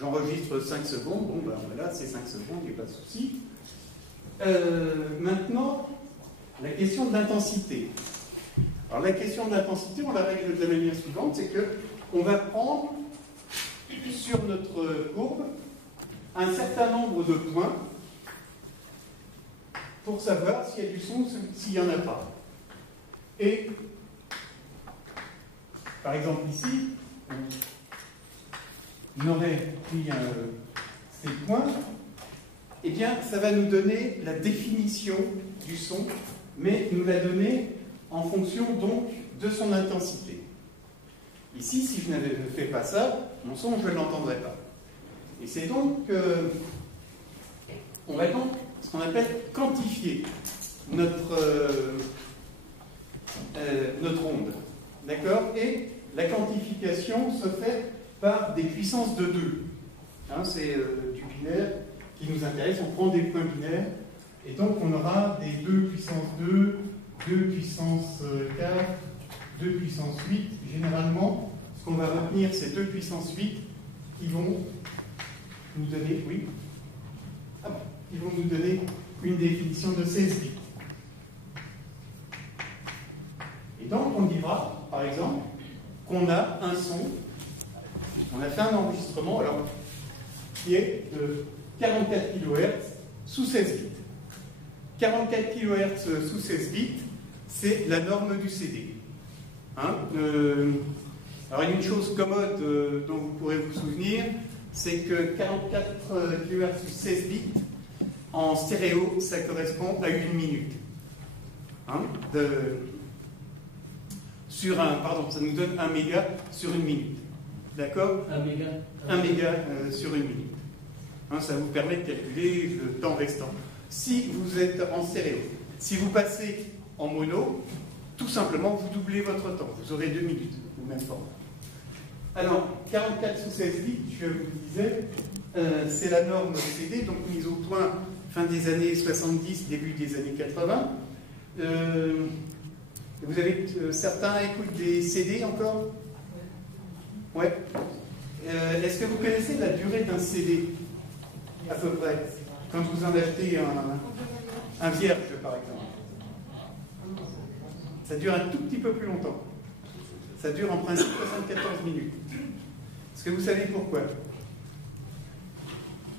j'enregistre 5 secondes, bon ben voilà, c'est 5 secondes, il n'y a pas de souci. Maintenant, la question de l'intensité. Alors la question de l'intensité, on la règle de la manière suivante, c'est qu'on va prendre sur notre courbe un certain nombre de points pour savoir s'il y a du son ou s'il n'y en a pas. Et, par exemple ici, on aurait pris ces points, eh bien, ça va nous donner la définition du son, mais nous la donner en fonction donc de son intensité. Ici, si je n'avais fait pas ça, mon son, je ne l'entendrais pas. Et c'est donc, on va donc, ce qu'on appelle quantifier notre onde. D'accord? Et la quantification se fait par des puissances de 2. Hein, c'est du binaire qui nous intéresse. On prend des points binaires. Et donc, on aura des 2 puissance 2, 2 puissance 4, 2 puissance 8. Généralement, ce qu'on va retenir, c'est 2 puissance 8 qui vont nous donner, oui, qui vont nous donner une définition de 16 bits. Et donc, on dira, par exemple, qu'on a un son, on a fait un enregistrement, alors, qui est de 44 kHz sous 16 bits. 44 kHz sous 16 bits, c'est la norme du CD. Hein, alors, il y a une chose commode dont vous pourrez vous souvenir, c'est que 44 kHz sous 16 bits, en stéréo, ça correspond à 1 minute. Hein, ça nous donne 1 méga sur 1 minute. D'accord? 1 méga 1 méga sur 1 minute. Hein, ça vous permet de calculer le temps restant. Si vous êtes en stéréo, si vous passez en mono, tout simplement, vous doublez votre temps. Vous aurez 2 minutes, au même format. Alors, 44 sous 16 bits, je vous disais, c'est la norme CD, donc mise au point fin des années 70, début des années 80. Vous avez certains écoutent des CD encore? Ouais. Est-ce que vous connaissez la durée d'un CD? à peu près, quand vous en achetez un vierge, par exemple. Ça dure un tout petit peu plus longtemps. Ça dure en principe 74 minutes. Est-ce que vous savez pourquoi?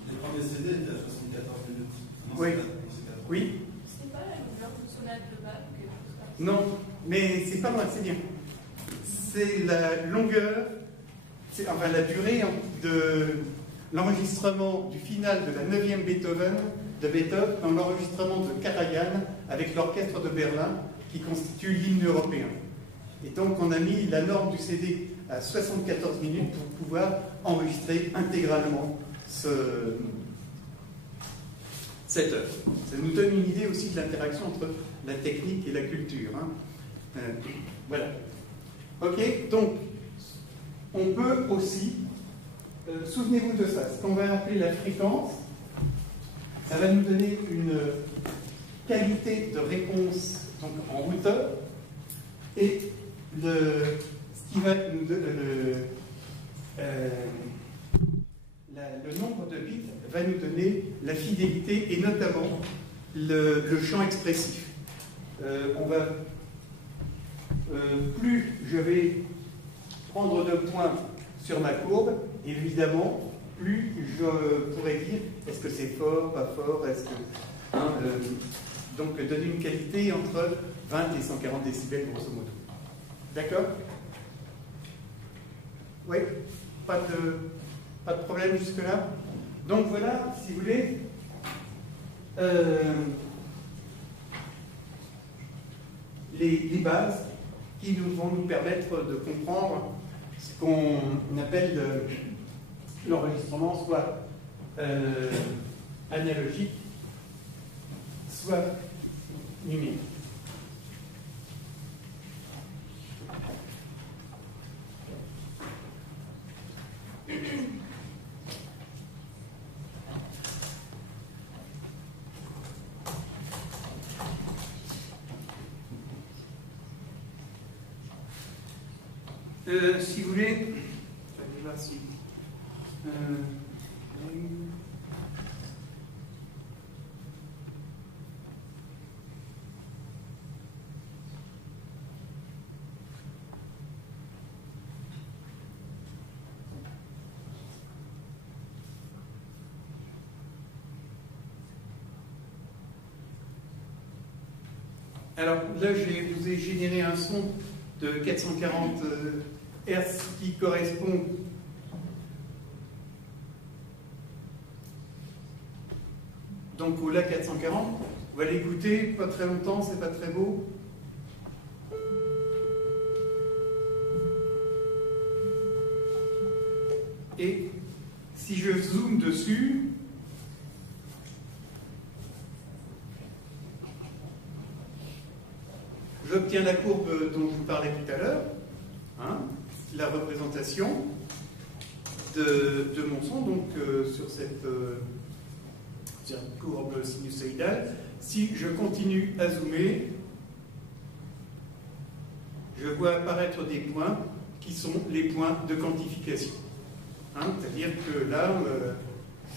Les premiers CD étaient à 74 minutes. Non, oui. Oui. C'est pas la longueur de sonate de Bach ou quelque chose comme ça? Non, mais c'est pas loin, c'est bien. C'est la longueur, enfin la durée de l'enregistrement du final de la 9e Beethoven dans l'enregistrement de Karajan avec l'orchestre de Berlin qui constitue l'hymne européen. Et donc on a mis la norme du CD à 74 minutes pour pouvoir enregistrer intégralement cette œuvre. Ça nous donne une idée aussi de l'interaction entre la technique et la culture. Hein. Voilà. Ok, donc on peut aussi, souvenez-vous de ça, ce qu'on va appeler la fréquence, ça va nous donner une qualité de réponse donc en hauteur, et ce qui va nous donner le nombre de bits va nous donner la fidélité et notamment le champ expressif. Plus je vais prendre de points sur ma courbe, évidemment, plus je pourrais dire est-ce que c'est fort, pas fort, est-ce que. Donc donner une qualité entre 20 et 140 décibels, grosso modo. D'accord? Oui? Pas de problème jusque-là? Donc voilà, si vous voulez, les bases qui vont nous permettre de comprendre ce qu'on appelle l'enregistrement, soit analogique, soit numérique. Si vous voulez, je vais voir si. Alors là, je vous ai généré un son de 440 Hz qui correspond donc au La 440. On va l'écouter, pas très longtemps, c'est pas très beau. Et si je zoome dessus, j'obtiens la courbe dont je vous parlais tout à l'heure, hein, la représentation de mon son, donc sur cette courbe sinusoïdale. Si je continue à zoomer, je vois apparaître des points qui sont les points de quantification. Hein, c'est-à-dire que là,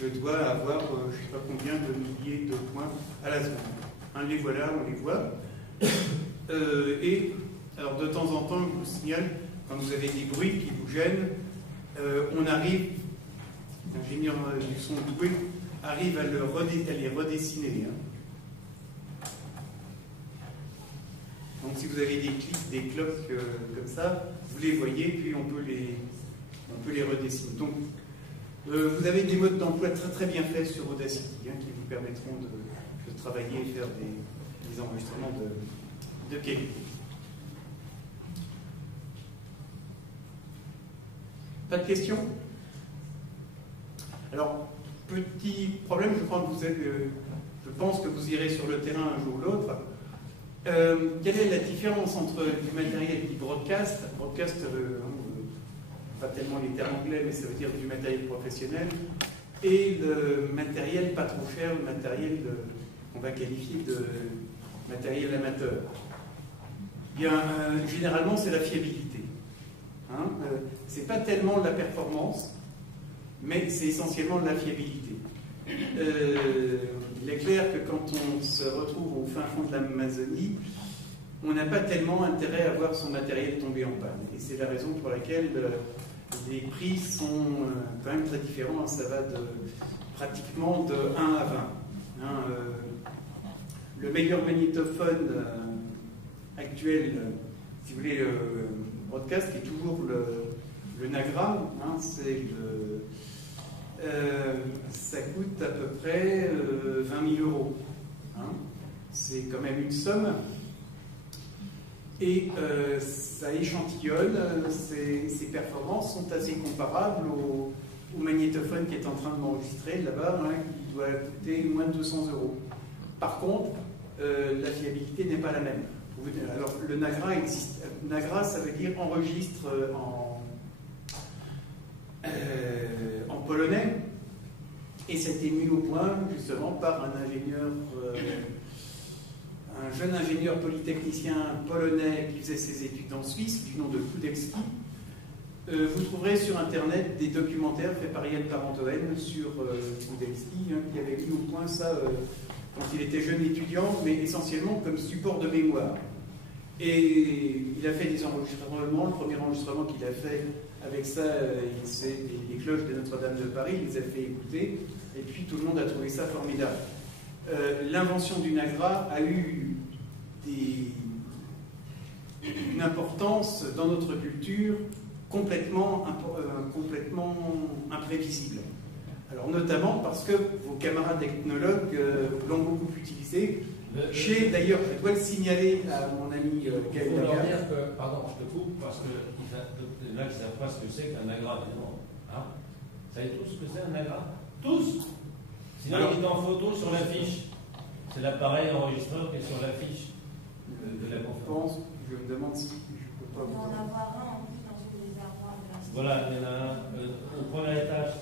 je dois avoir je ne sais pas combien de milliers de points à la seconde. Hein, les voilà, on les voit. Et alors de temps en temps, je vous signale, quand vous avez des bruits qui vous gênent, on arrive, l'ingénieur du son doué arrive à les redessiner. Hein. Donc si vous avez des clics, des cloques comme ça, vous les voyez, puis on peut les redessiner. Donc vous avez des modes d'emploi très très bien faits sur Audacity hein, qui vous permettront de travailler et faire des enregistrements de qualité. Pas de questions? Alors, petit problème, je pense que vous irez sur le terrain un jour ou l'autre. Quelle est la différence entre du matériel dit broadcast, pas tellement les termes anglais, mais ça veut dire du matériel professionnel, et le matériel pas trop cher, le matériel qu'on va qualifier de matériel amateur? Bien, généralement, c'est la fiabilité. Hein, c'est pas tellement la performance, mais c'est essentiellement la fiabilité. il est clair que quand on se retrouve au fin fond de l'Amazonie, on n'a pas tellement intérêt à voir son matériel tomber en panne. Et c'est la raison pour laquelle les prix sont quand même très différents. Ça va pratiquement de 1 à 20. Le meilleur magnétophone actuel, si vous voulez, broadcast, qui est toujours le Nagra, ça coûte à peu près 20 000 euros. C'est quand même une somme. Et ça échantillonne, ses performances sont assez comparables au magnétophone qui est en train de m'enregistrer là-bas, qui doit coûter moins de 200 euros. Par contre, la fiabilité n'est pas la même. Alors, le Nagra existe. Nagra, ça veut dire enregistre en polonais, et c'était mis au point justement par un ingénieur, un jeune ingénieur polytechnicien polonais qui faisait ses études en Suisse, du nom de Kudelski. Vous trouverez sur Internet des documentaires faits par Yann Parentoen sur Kudelski, qui avait mis au point ça quand il était jeune étudiant, mais essentiellement comme support de mémoire. Et il a fait des enregistrements. Le premier enregistrement qu'il a fait avec ça, c'est les cloches de Notre-Dame de Paris, il les a fait écouter, et puis tout le monde a trouvé ça formidable. L'invention du Nagra a eu une importance dans notre culture complètement imprévisible. Alors notamment parce que vos camarades ethnologues l'ont beaucoup utilisé. D'ailleurs, je dois le signaler à mon ami Gaël Lagarde. Pardon, je te coupe, parce que là, ils ne savent pas ce que c'est qu'un Nagra. Vous savez tous ce que c'est un Nagra? Tous? Sinon, il est en photo sur l'affiche. C'est l'appareil enregistreur qui est sur l'affiche de la conférence. Je me demande si je peux pas vous... On va en avoir un en plus dans une des armoires de l'institut. Voilà, il y en a un au premier étage.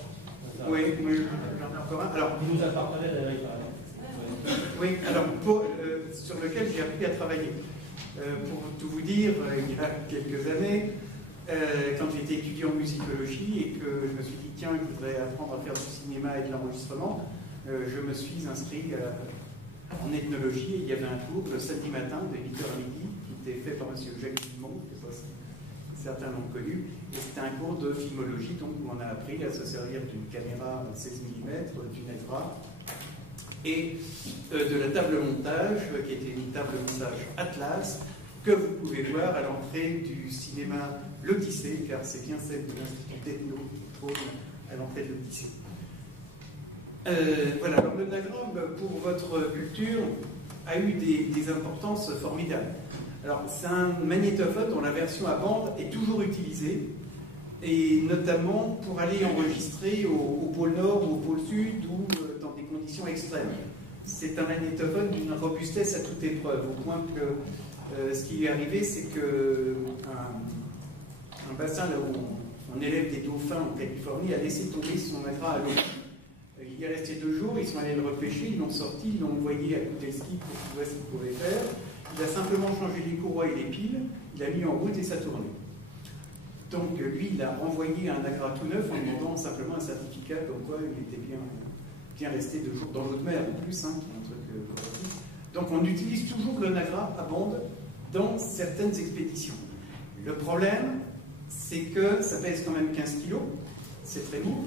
Oui, j'en ai encore un. Alors, il nous appartenait d'ailleurs, par exemple. Oui, alors sur lequel j'ai appris à travailler. Pour tout vous dire, il y a quelques années, quand j'étais étudiant en musicologie et que je me suis dit, tiens, je voudrais apprendre à faire du cinéma et de l'enregistrement, je me suis inscrit en ethnologie, et il y avait un cours le samedi matin de 8h à midi qui était fait par M. Jacques Dumont, je ne sais pas si certains l'ont connu, et c'était un cours de filmologie, donc où on a appris à se servir d'une caméra 16 mm, du Nagra, et de la table montage, qui était une table montage Atlas, que vous pouvez voir à l'entrée du cinéma L'Odyssée, car c'est bien celle de l'Institut d'Ethno qui trône à l'entrée de l'Odyssée. Voilà, alors le Nagra, pour votre culture, a eu des importances formidables. Alors, c'est un magnétophone dont la version à bande est toujours utilisée, et notamment pour aller enregistrer au pôle Nord ou au pôle Sud ou dans des conditions extrêmes. C'est un magnétophone d'une robustesse à toute épreuve, au point que ce qui est arrivé, c'est qu'un bassin là où on élève des dauphins en Californie a laissé tomber son Nagra à l'eau. Il y est resté 2 jours, ils sont allés le repêcher, ils l'ont sorti, ils l'ont envoyé à Kudelski pour qu'il voit ce qu'il pouvait faire. Il a simplement changé les courroies et les piles, il a mis en route et ça tournait. Donc lui, il a renvoyé un Nagra tout neuf en demandant simplement un certificat comme quoi il était bien resté 2 jours dans l'eau de mer en plus, qui est un truc Donc on utilise toujours le Nagra à bande dans certaines expéditions. Le problème, c'est que ça pèse quand même 15 kg, c'est très lourd.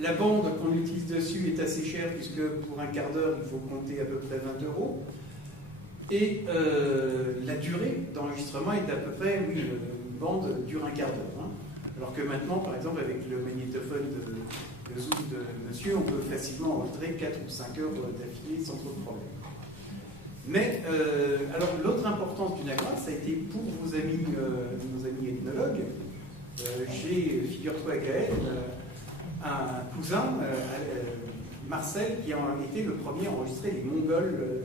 La bande qu'on utilise dessus est assez chère, puisque pour un quart d'heure, il faut compter à peu près 20 €. Et la durée d'enregistrement est à peu près, une bande dure un quart d'heure. Alors que maintenant, par exemple, avec le magnétophone de Zoom de monsieur, on peut facilement enregistrer 4 ou 5 heures d'affilée sans trop de problème. Mais, alors, l'autre importance du Nagra, ça a été pour nos amis ethnologues. J'ai, figure-toi, Gaël, un cousin, Marcel, qui a été le premier à enregistrer les Mongols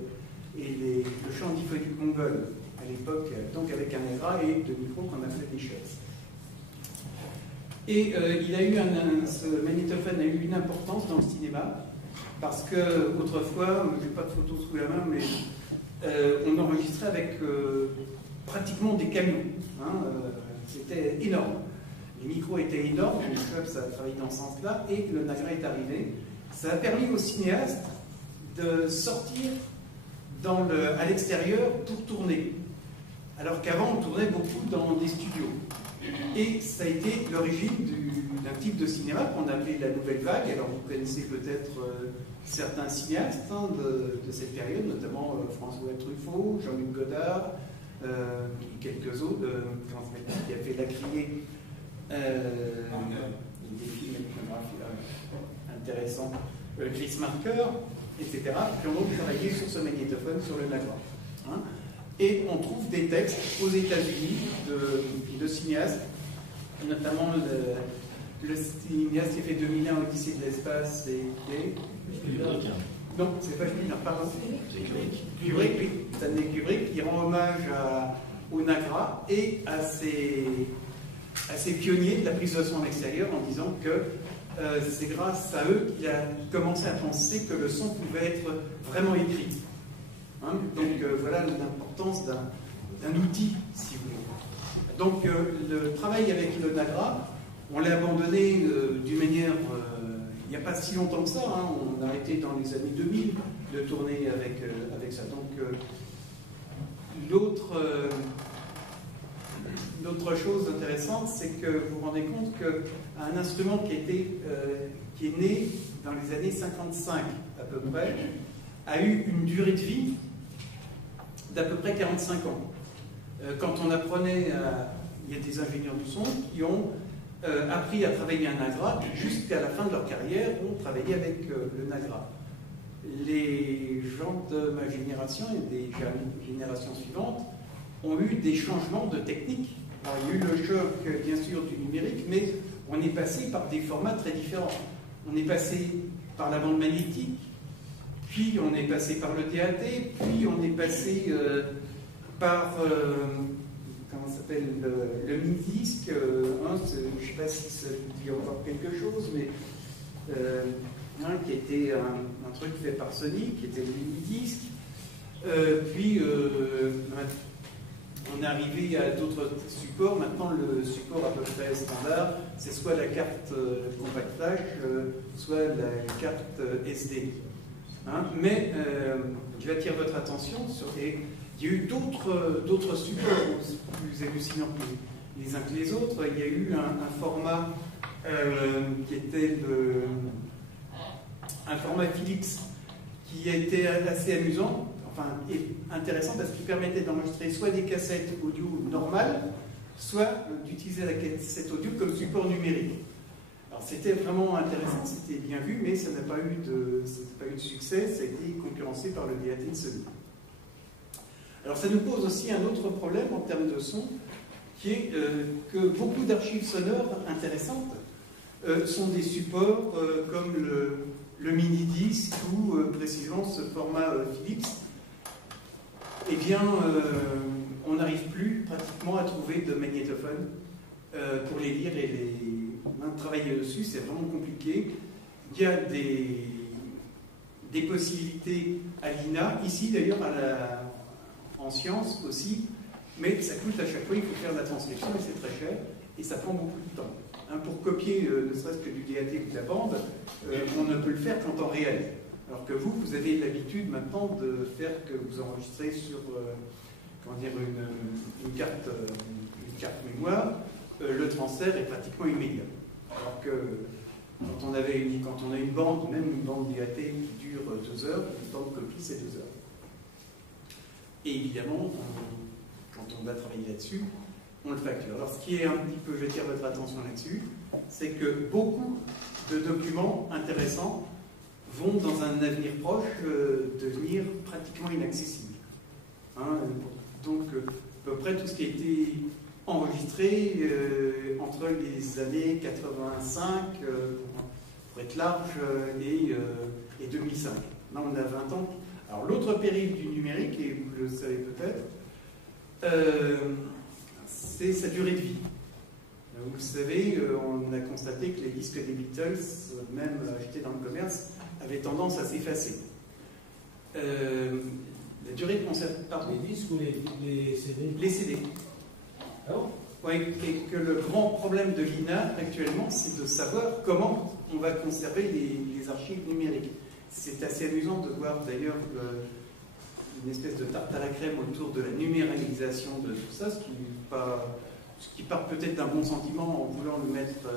et le chant diphonique mongol à l'époque, donc avec un Nagra et de micros qu'on appelait des chaises. Et ce magnétophone a eu une importance dans le cinéma, parce que autrefois, je n'ai pas de photos sous la main, mais on enregistrait avec pratiquement des camions. C'était énorme. Les micros étaient énormes, les clubs, ça a travaillé dans ce sens-là, et le Nagra est arrivé. Ça a permis aux cinéastes de sortir à l'extérieur pour tourner. Alors qu'avant, on tournait beaucoup dans des studios. Et ça a été l'origine d'un type de cinéma qu'on appelait la Nouvelle Vague. Alors vous connaissez peut-être certains cinéastes de cette période, notamment François Truffaut, Jean-Luc Godard, et quelques autres, qui a fait La Criée, des films intéressants, Chris Marker, etc., qui ont donc travaillé sur ce magnétophone, sur le Nagra. Hein. Et on trouve des textes aux États-Unis de cinéastes, notamment le cinéaste qui a fait 2001 Odyssée de l'espace, c'est non, c'est pas Spielberg, pardon. C'est Kubrick. Kubrick, oui, Stanley Kubrick, qui rend hommage au Nagra et à ces pionniers de la prise de son en extérieur en disant que c'est grâce à eux qu'il a commencé à penser que le son pouvait être vraiment écrit. Hein, donc voilà l'importance d'un outil, si vous voulez. Donc le travail avec le Nagra, on l'a abandonné d'une manière, il n'y a pas si longtemps que ça, hein, on a arrêté dans les années 2000 de tourner avec ça. Donc l'autre chose intéressante, c'est que vous vous rendez compte qu'un instrument qui est né dans les années 55 à peu près, a eu une durée de vie d'à peu près 45 ans. Quand on apprenait, il y a des ingénieurs du son qui ont appris à travailler un Nagra, jusqu'à la fin de leur carrière, ont travaillé avec le Nagra. Les gens de ma génération et des générations suivantes ont eu des changements de technique. Alors, il y a eu le choc, bien sûr, du numérique, mais on est passé par des formats très différents. On est passé par la bande magnétique, puis on est passé par le DAT, puis on est passé par comment ça s'appelle, le mini-disque. Hein, je ne sais pas si ça dit encore quelque chose, mais qui était un truc fait par Sony, qui était le mini-disque. Puis on est arrivé à d'autres supports. Maintenant, le support à peu près standard, c'est soit la carte compact flash, soit la carte SD. Hein, mais j'attire votre attention sur il y a eu d'autres supports plus hallucinants les uns que les autres. Il y a eu un format qui était un format Philips qui était assez amusant, enfin et intéressant parce qu'il permettait d'enregistrer soit des cassettes audio normales, soit d'utiliser la cassette audio comme support numérique. Alors c'était vraiment intéressant, c'était bien vu, mais ça n'a pas eu de succès, ça a été concurrencé par le DAT de Sony. Alors ça nous pose aussi un autre problème en termes de son, qui est que beaucoup d'archives sonores intéressantes sont des supports comme le mini-disque ou précisément ce format Philips. Eh bien, on n'arrive plus pratiquement à trouver de magnétophones pour les lire et les travailler dessus, c'est vraiment compliqué. Il y a des possibilités à l'INA, ici d'ailleurs en sciences aussi, mais ça coûte à chaque fois, il faut faire de la transcription et c'est très cher et ça prend beaucoup de temps. Hein, pour copier ne serait-ce que du DAT ou de la bande, on ne peut le faire qu'en temps réel. Alors que vous avez l'habitude maintenant de faire que vous enregistrez sur comment dire, une carte mémoire, le transfert est pratiquement immédiat. Alors que quand on a une bande, même une bande DAT qui dure 2 heures, le temps de copie c'est 2 heures. Et évidemment, quand on va travailler là-dessus, on le facture. Alors ce qui est un petit peu, je tire votre attention là-dessus, c'est que beaucoup de documents intéressants vont dans un avenir proche devenir pratiquement inaccessibles. Hein, donc à peu près tout ce qui a été enregistré entre les années 85, pour être large, et 2005. Là on a 20 ans. Alors l'autre péril du numérique, et vous le savez peut-être, c'est sa durée de vie. Vous le savez, on a constaté que les disques des Beatles, même achetés dans le commerce, avaient tendance à s'effacer. La durée de conservation... Les disques ou les CD? Les CD. Ah bon? Oui, et que le grand problème de l'INA actuellement, c'est de savoir comment on va conserver les archives numériques. C'est assez amusant de voir d'ailleurs une espèce de tarte à la crème autour de la numéralisation de tout ça, ce qui part peut-être d'un bon sentiment en voulant le mettre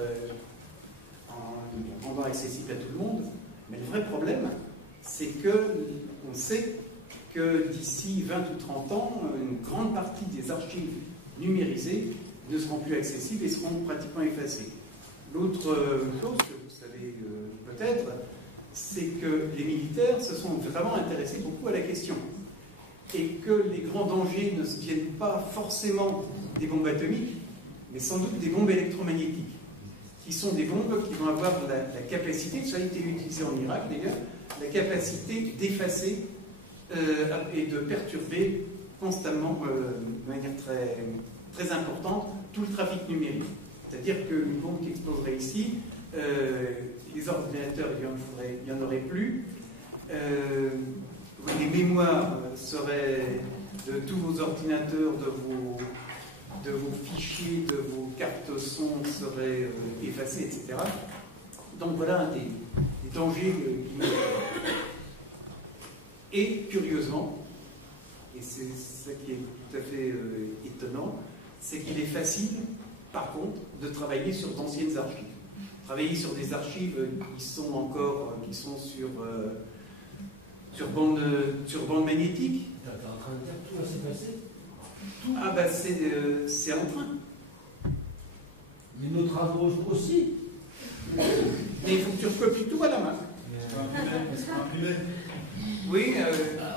en rendant accessible à tout le monde. Mais le vrai problème, c'est qu'on sait que d'ici 20 ou 30 ans, une grande partie des archives numérisées ne seront plus accessibles et seront pratiquement effacées. L'autre chose que vous savez peut-être, c'est que les militaires se sont vraiment intéressés beaucoup à la question. Et que les grands dangers ne viennent pas forcément des bombes atomiques, mais sans doute des bombes électromagnétiques, qui sont des bombes qui vont avoir la capacité, ça a été utilisé en Irak d'ailleurs, la capacité d'effacer et de perturber constamment, de manière très, très importante, tout le trafic numérique. C'est-à-dire qu'une bombe qui exploserait ici, les ordinateurs, il n'y en aurait plus. Les mémoires seraient de tous vos ordinateurs, de vos fichiers, de vos cartes son seraient effacés, etc. Donc voilà un des dangers Et curieusement, et c'est ça qui est tout à fait étonnant, c'est qu'il est facile, par contre, de travailler sur d'anciennes archives. Travailler sur des archives qui sont sur bande magnétique. Tu es en train de dire que tout va se passer? Ah bah c'est en train. Mais nos travaux aussi. Mais il faut que tu recopies tout à la main. Est-ce qu'on imprimait? Oui,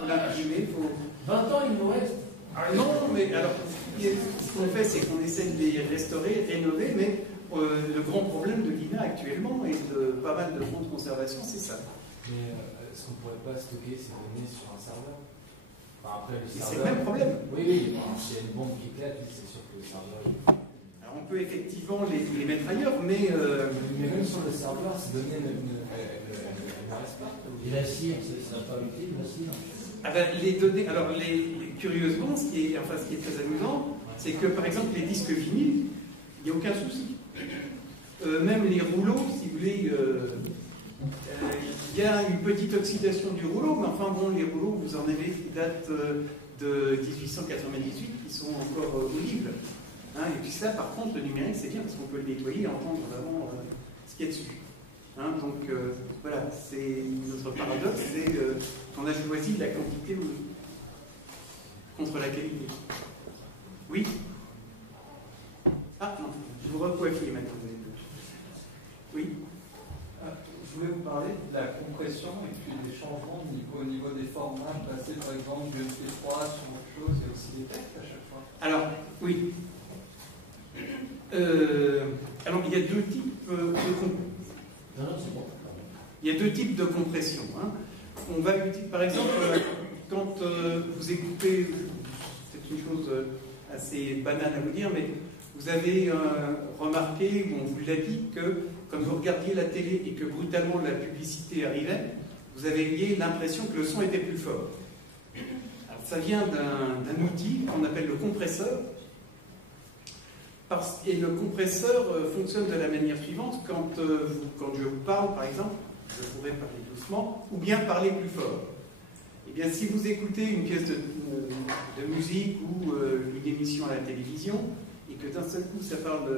on l'a imprimé, il faut... 20 ans, il nous reste. Ah non, mais alors, ce qu'on fait, c'est qu'on essaie de les restaurer, rénover, mais le grand problème de l'INA actuellement et de pas mal de fonds de conservation, c'est ça. Mais est-ce qu'on ne pourrait pas stocker ces données sur un serveur? Enfin, après, le serveur... C'est le même problème. Oui, oui, s'il y a une bombe qui éclate, c'est sûr que le serveur... Alors on peut effectivement les mettre ailleurs, mais... Mais même sur le serveur, ces données ne restent pas. Et la cire, ça n'a pas utile, la cire? Ah ben, les données... Alors, curieusement, ce qui est très amusant, c'est que, par exemple, les disques vinyles, il n'y a aucun souci. Même les rouleaux, si vous voulez... il y a une petite oxydation du rouleau, mais enfin bon, les rouleaux, vous en avez qui datent de 1898, qui sont encore audibles. Hein, et puis ça, par contre, le numérique, c'est bien, parce qu'on peut le nettoyer et entendre vraiment ce qu'il y a dessus. Hein, donc, voilà, c'est notre paradoxe, c'est qu'on a choisi la quantité contre la qualité. Oui? Ah, non, je vous recoiffe maintenant. Oui? Je voulais vous parler de la compression et puis des changements au niveau des formats, passer par exemple du MP3 sur autre chose et aussi des textes à chaque fois. Alors, oui. Alors, il y a deux types de compression. Hein. On va utiliser, par exemple, quand vous écoutez, c'est une chose assez banale à vous dire, mais vous avez remarqué, ou on vous l'a dit, que quand vous regardiez la télé et que brutalement la publicité arrivait, vous avez eu l'impression que le son était plus fort. Alors, ça vient d'un outil qu'on appelle le compresseur. Et le compresseur fonctionne de la manière suivante. Quand je vous parle, par exemple, je pourrais parler doucement, ou bien parler plus fort. Eh bien, si vous écoutez une pièce de musique ou une émission à la télévision, et que d'un seul coup ça parle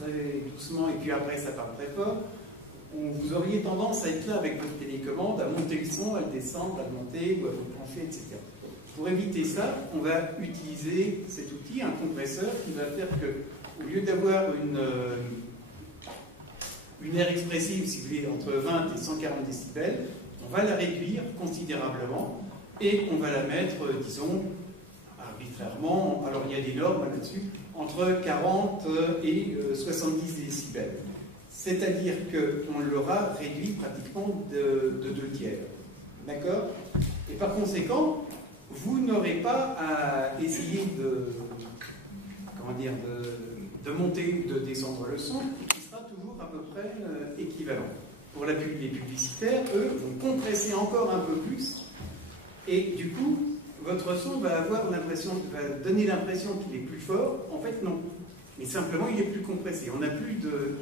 très doucement et puis après ça parle très fort, vous auriez tendance à être là avec votre télécommande, à monter le son, à le descendre, à le monter ou à vous pencher, etc. Pour éviter ça, on va utiliser cet outil, un compresseur, qui va faire que, au lieu d'avoir une aire expressive, si vous voulez, entre 20 et 140 décibels, on va la réduire considérablement et on va la mettre, disons, arbitrairement, alors il y a des normes là-dessus, entre 40 et 70 décibels. C'est-à-dire qu'on l'aura réduit pratiquement de 2 tiers. D'accord? Et par conséquent, vous n'aurez pas à essayer de monter ou de descendre le son, qui sera toujours à peu près équivalent. Pour les publicitaires, eux, vont compresser encore un peu plus, et du coup, votre son va donner l'impression qu'il est plus fort. En fait, non. mais simplement il est plus compressé. On n'a plus de,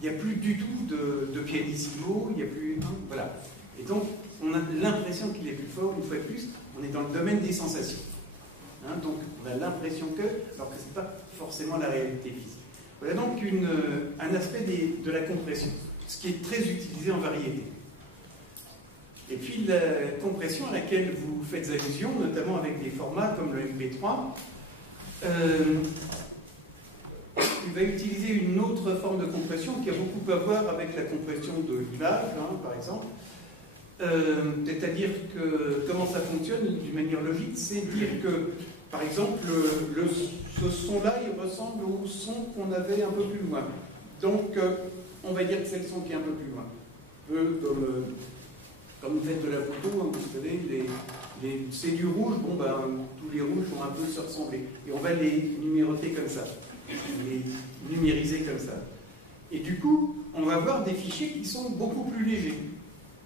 il n'y a plus du tout de pianissimo, il n'y a plus, voilà. Et donc on a l'impression qu'il est plus fort. Une fois de plus, on est dans le domaine des sensations. Donc on a l'impression que, alors que ce n'est pas forcément la réalité physique. Voilà donc un aspect de la compression, ce qui est très utilisé en variété. Et puis la compression à laquelle vous faites allusion, notamment avec des formats comme le MP3, il va utiliser une autre forme de compression qui a beaucoup à voir avec la compression de l'image, par exemple. C'est-à-dire que comment ça fonctionne d'une manière logique, c'est dire que, par exemple, ce son-là, il ressemble au son qu'on avait un peu plus loin. Donc, on va dire que c'est le son qui est un peu plus loin. Un peu comme vous faites de la photo, vous savez, c'est du rouge, bon ben, tous les rouges vont un peu se ressembler. Et on va les numéroter comme ça, les numériser comme ça. Et du coup, on va avoir des fichiers qui sont beaucoup plus légers.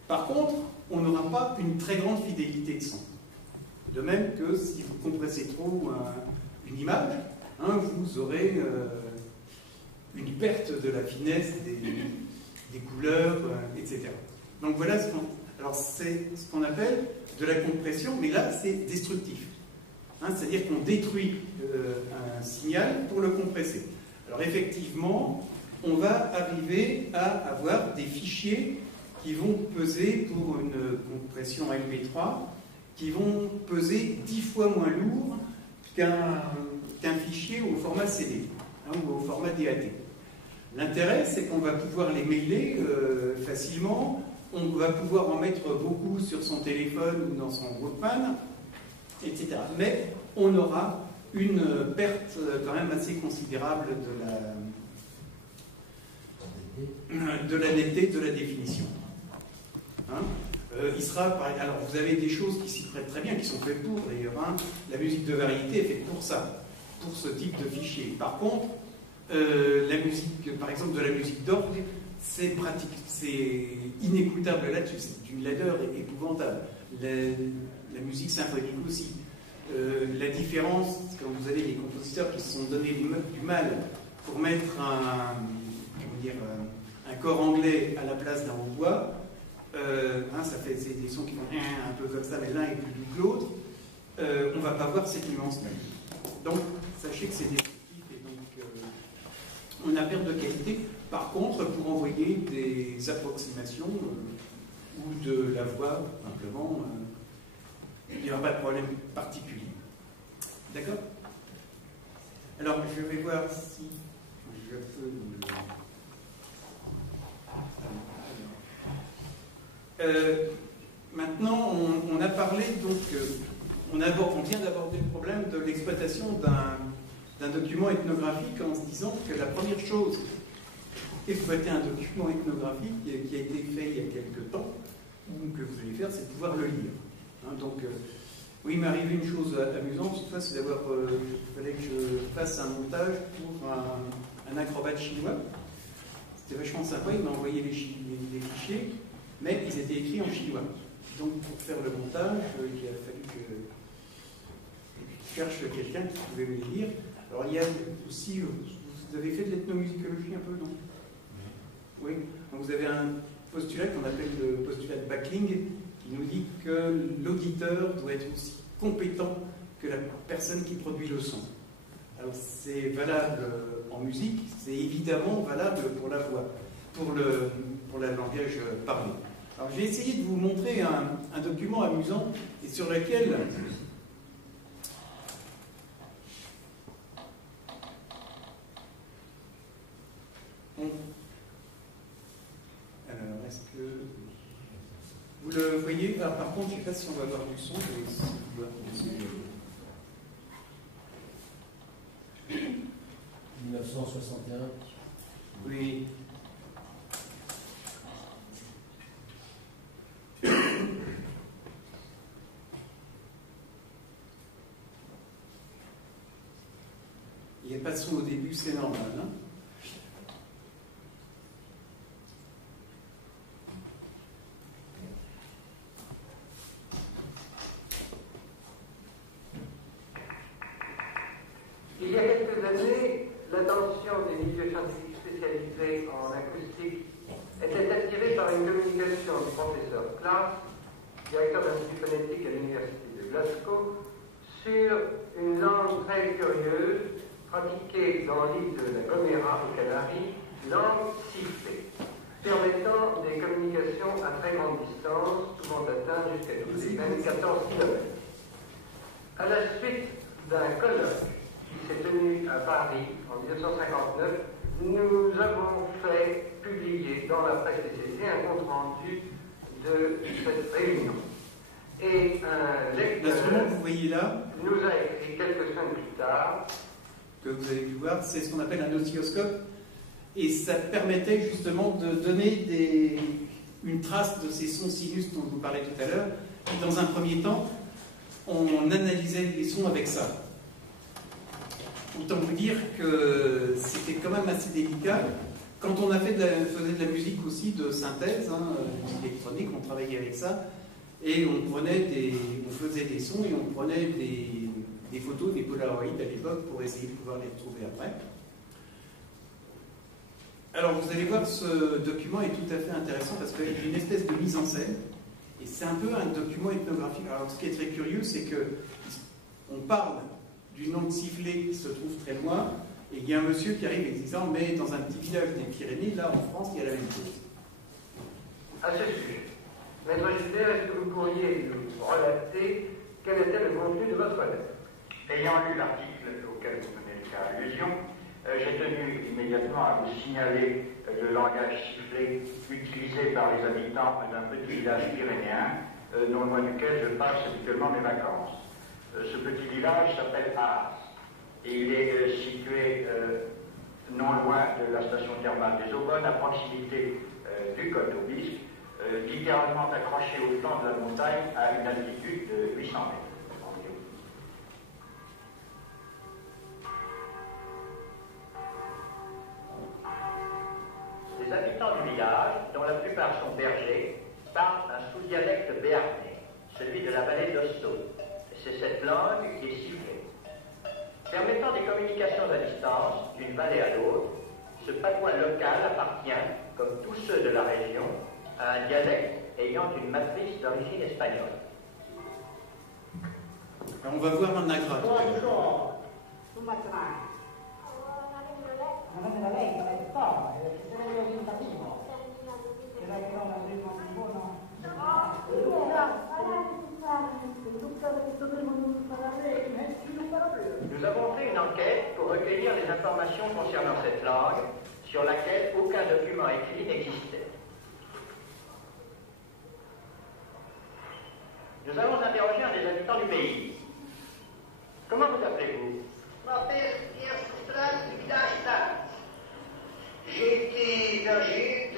Par contre, on n'aura pas une très grande fidélité de son. De même que si vous compressez trop une image, vous aurez une perte de la finesse des couleurs, etc. Donc voilà c'est ce qu'on appelle de la compression, mais là c'est destructif. C'est-à-dire qu'on détruit un signal pour le compresser. Alors effectivement, on va arriver à avoir des fichiers qui vont peser, pour une compression MP3, qui vont peser 10 fois moins lourd qu'un fichier au format CD, ou au format DAT. L'intérêt, c'est qu'on va pouvoir les mailer facilement, on va pouvoir en mettre beaucoup sur son téléphone ou dans son Walkman, etc. Mais on aura une perte quand même assez considérable de la netteté, de la définition. Alors vous avez des choses qui s'y prêtent très bien, qui sont faites pour, d'ailleurs. La musique de variété est faite pour ça, pour ce type de fichier. Par contre, la musique, par exemple de la musique d'orgue, c'est inécoutable là-dessus, c'est une laideur épouvantable. La musique symphonique aussi. La différence, quand vous avez des compositeurs qui se sont donné du mal pour mettre un corps anglais à la place d'un hautbois, ça fait des sons qui font un peu comme ça, mais l'un est plus doux que l'autre, on ne va pas voir cette nuance-là. Donc, sachez que c'est destructif et donc on a perte de qualité. Par contre, pour envoyer des approximations ou de la voix, simplement, il n'y aura pas de problème particulier. D'accord? Alors, je vais voir si je peux... Maintenant, on a parlé, donc, on vient d'aborder le problème de l'exploitation d'un document ethnographique en se disant que la première chose, exploiter un document ethnographique qui a été fait il y a quelque temps, ou que vous allez faire, c'est de pouvoir le lire. Donc, oui, il m'est arrivé une chose amusante, cette fois, c'est d'avoir, il fallait que je fasse un montage pour un acrobate chinois. C'était vachement sympa, il m'a envoyé les fichiers, mais ils étaient écrits en chinois. Donc, pour faire le montage, il a fallu que je cherche quelqu'un qui pouvait me les lire. Alors, il y a aussi, vous avez fait de l'ethnomusicologie un peu, non? Oui. Donc, vous avez un postulat qu'on appelle le postulat de Backling, qui nous dit que l'auditeur doit être aussi compétent que la personne qui produit le son. Alors, c'est valable en musique, c'est évidemment valable pour la voix, pour le langage parlé. Alors, j'ai essayé de vous montrer un document amusant et sur lequel alors, est-ce que vous le voyez? Ah, par contre, je ne sais pas si on va avoir du son. Je 1961. Oui. Il n'y a pas de son au début, c'est normal. Il y a quelques années, l'attention des milieux scientifiques spécialisés en acoustique était attirée par une communication du professeur Klaas, directeur de l'Institut phonétique à l'Université de Glasgow, sur une langue très curieuse pratiquée dans l'île de la Gomera aux Canaries, langue sifflée, permettant des communications à très grande distance, pouvant atteindre jusqu'à tout de même 14 km. À la suite d'un colloque qui s'est tenu à Paris en 1959, nous avons fait publier dans la presse spécialisée un compte rendu de cette réunion. Et un lecteur l'instrument que vous voyez là nous a écrit quelques semaines plus tard, que vous avez pu voir, c'est ce qu'on appelle un oscilloscope, et ça permettait justement de donner une trace de ces sons sinus dont je vous parlais tout à l'heure. Et dans un premier temps, on analysait les sons avec ça. Autant vous dire que c'était quand même assez délicat. Quand on faisait de la musique aussi de synthèse, musique électronique, on travaillait avec ça, et on faisait des sons et on prenait des photos, des Polaroids à l'époque pour essayer de pouvoir les retrouver après. Alors vous allez voir, ce document est tout à fait intéressant parce qu'il y a une espèce de mise en scène, et c'est un peu un document ethnographique. Alors ce qui est très curieux, c'est qu'on parle d'une langue sifflée qui se trouve très loin, et il y a un monsieur qui arrive et disant « mais dans un petit village des Pyrénées, là en France, il y a la même chose ». à ce sujet. Maître Gilbert, est-ce que vous pourriez nous relater quel était le contenu de votre lettre? Ayant lu l'article auquel vous venez de faire allusion, j'ai tenu immédiatement à vous signaler le langage sifflé utilisé par les habitants d'un petit village pyrénéen, non loin duquel je passe habituellement mes vacances. Ce petit village s'appelle Ars, et il est situé non loin de la station thermale des Aubonnes, à proximité du col d'Aubisque, littéralement accroché au flanc de la montagne à une altitude de 800 mètres. Les habitants du village, dont la plupart sont bergers, parlent un sous-dialecte béarnais, celui de la vallée d'Osso. C'est cette langue qui est sifflée. Permettant des communications à distance d'une vallée à l'autre, ce patois local appartient, comme tous ceux de la région, à un dialecte ayant une matrice d'origine espagnole. Alors on va voir un agra. Nous avons fait une enquête pour recueillir les informations concernant cette langue, sur laquelle aucun document écrit n'existait. Nous avons interrogé un des habitants du pays. Comment vous appelez-vous? Je m'appelle Pierre Soustral du village d'Ars. J'ai été berger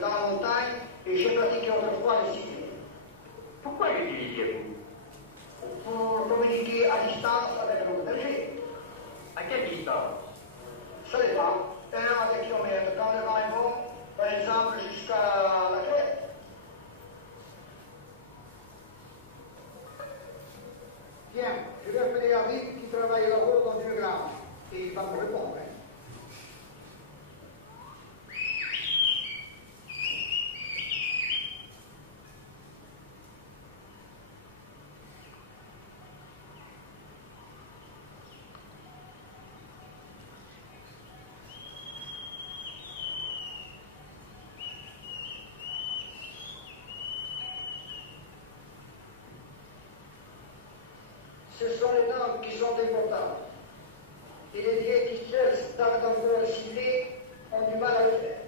dans la montagne et j'ai pratiqué autrefois le sifflet. Pourquoi l'utilisiez-vous? Pour communiquer à distance avec nos bergers. À quelle distance? Ça dépend. 1 à 2 km. Quand le vent est bon, par exemple, jusqu'à la crête. Tiens, je vais appeler David qui travaille là-haut dans une grange. Et il va me répondre. Ce sont les langues qui sont importantes. Et les vieux qui seuls savent encore siffler ont du mal à le faire.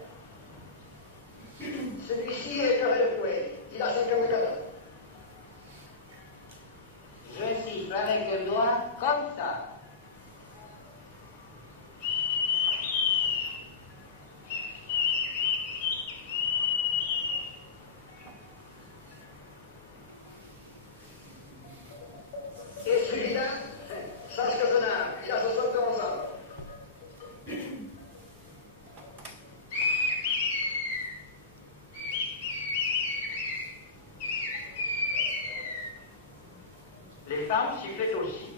Celui-ci est heureux de fouet. Il a 54 ans. Je siffle avec le doigt comme ça. Et celui-là, sache que il a 71 ans. Les femmes sifflaient aussi.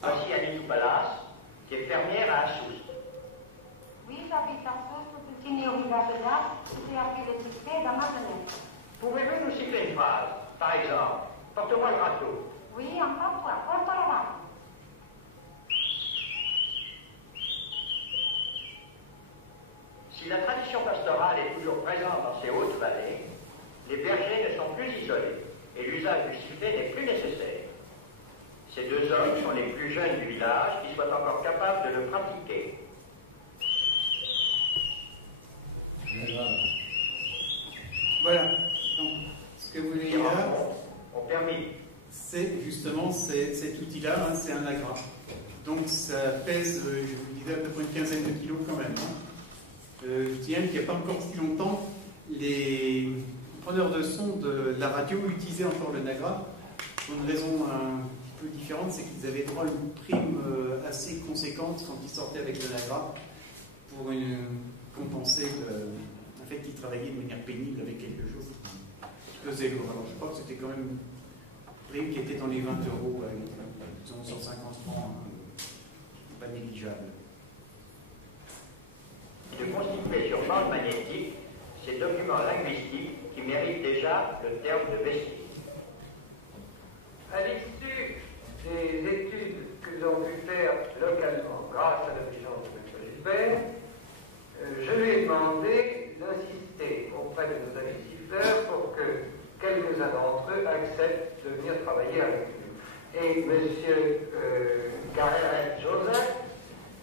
Voici Anitou Palas, qui est fermière à Assouste. Oui, j'habite en Sousse, tout petit né au village de Dax, j'ai appris le sifflet dans ma fenêtre. Pouvez-vous nous citer une phrase? Par exemple, porte-moi le râteau. Oui, encore toi, porte le râteau. Si la tradition pastorale est toujours présente dans ces hautes vallées, les bergers ne sont plus isolés et l'usage du sifflet n'est plus nécessaire. Ces deux hommes sont les plus jeunes du village qui soient encore capables de le pratiquer. Voilà. Donc, ce que vous voyez là, ont permis. C'est justement cet outil-là, hein, c'est un agra. Donc ça pèse, je vous disais, à peu près une quinzaine de kilos quand même. Hein. Je dirais qu'il n'y a pas encore si longtemps, les preneurs de son de la radio utilisaient encore le Nagra pour une raison un peu différente, c'est qu'ils avaient droit à une prime assez conséquente quand ils sortaient avec le Nagra pour compenser le fait qu'ils travaillaient de manière pénible avec quelque chose qui pesait lourd. Alors je crois que c'était quand même une prime qui était dans les 20 €, disons 150 francs, pas négligeable. De constituer sur bande magnétique ces documents linguistiques qui méritent déjà le terme de vestige. À l'issue des études que nous avons pu faire localement grâce à l'intelligence de M. Gilbert, je lui ai demandé d'insister auprès de nos amis siffleurs pour que quelques-uns d'entre eux acceptent de venir travailler avec nous. Et M. Garrett Joseph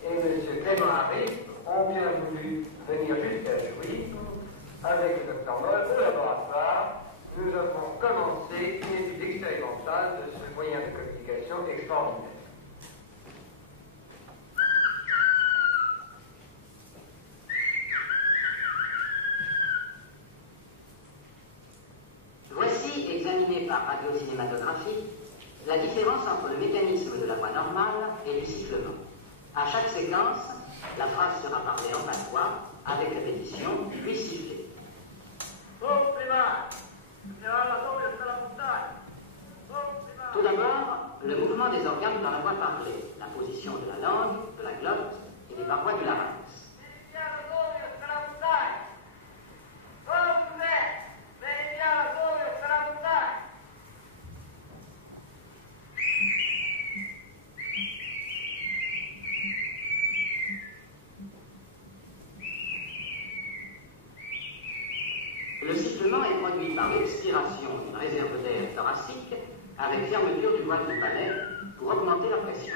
et M. Clément Harry ont bien voulu venir jusqu'à Jouy avec le Dr Moll au laboratoire. Nous avons commencé une étude expérimentale de ce moyen de communication extraordinaire. Voici, examiné par radiocinématographie, la différence entre le mécanisme de la voix normale et du sifflement. À chaque séquence, la phrase sera parlée en patois, avec répétition, puis sifflée. Tout d'abord, le mouvement des organes dans la voix parlée, la position de la langue, de la glotte et des parois du larynx. Le sifflement est produit par l'expiration d'une réserve d'air thoracique avec fermeture du voile du palais pour augmenter la pression.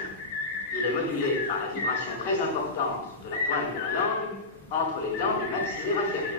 Il est modulé par la vibration très importante de la pointe de la langue entre les dents du maxillaire inférieur.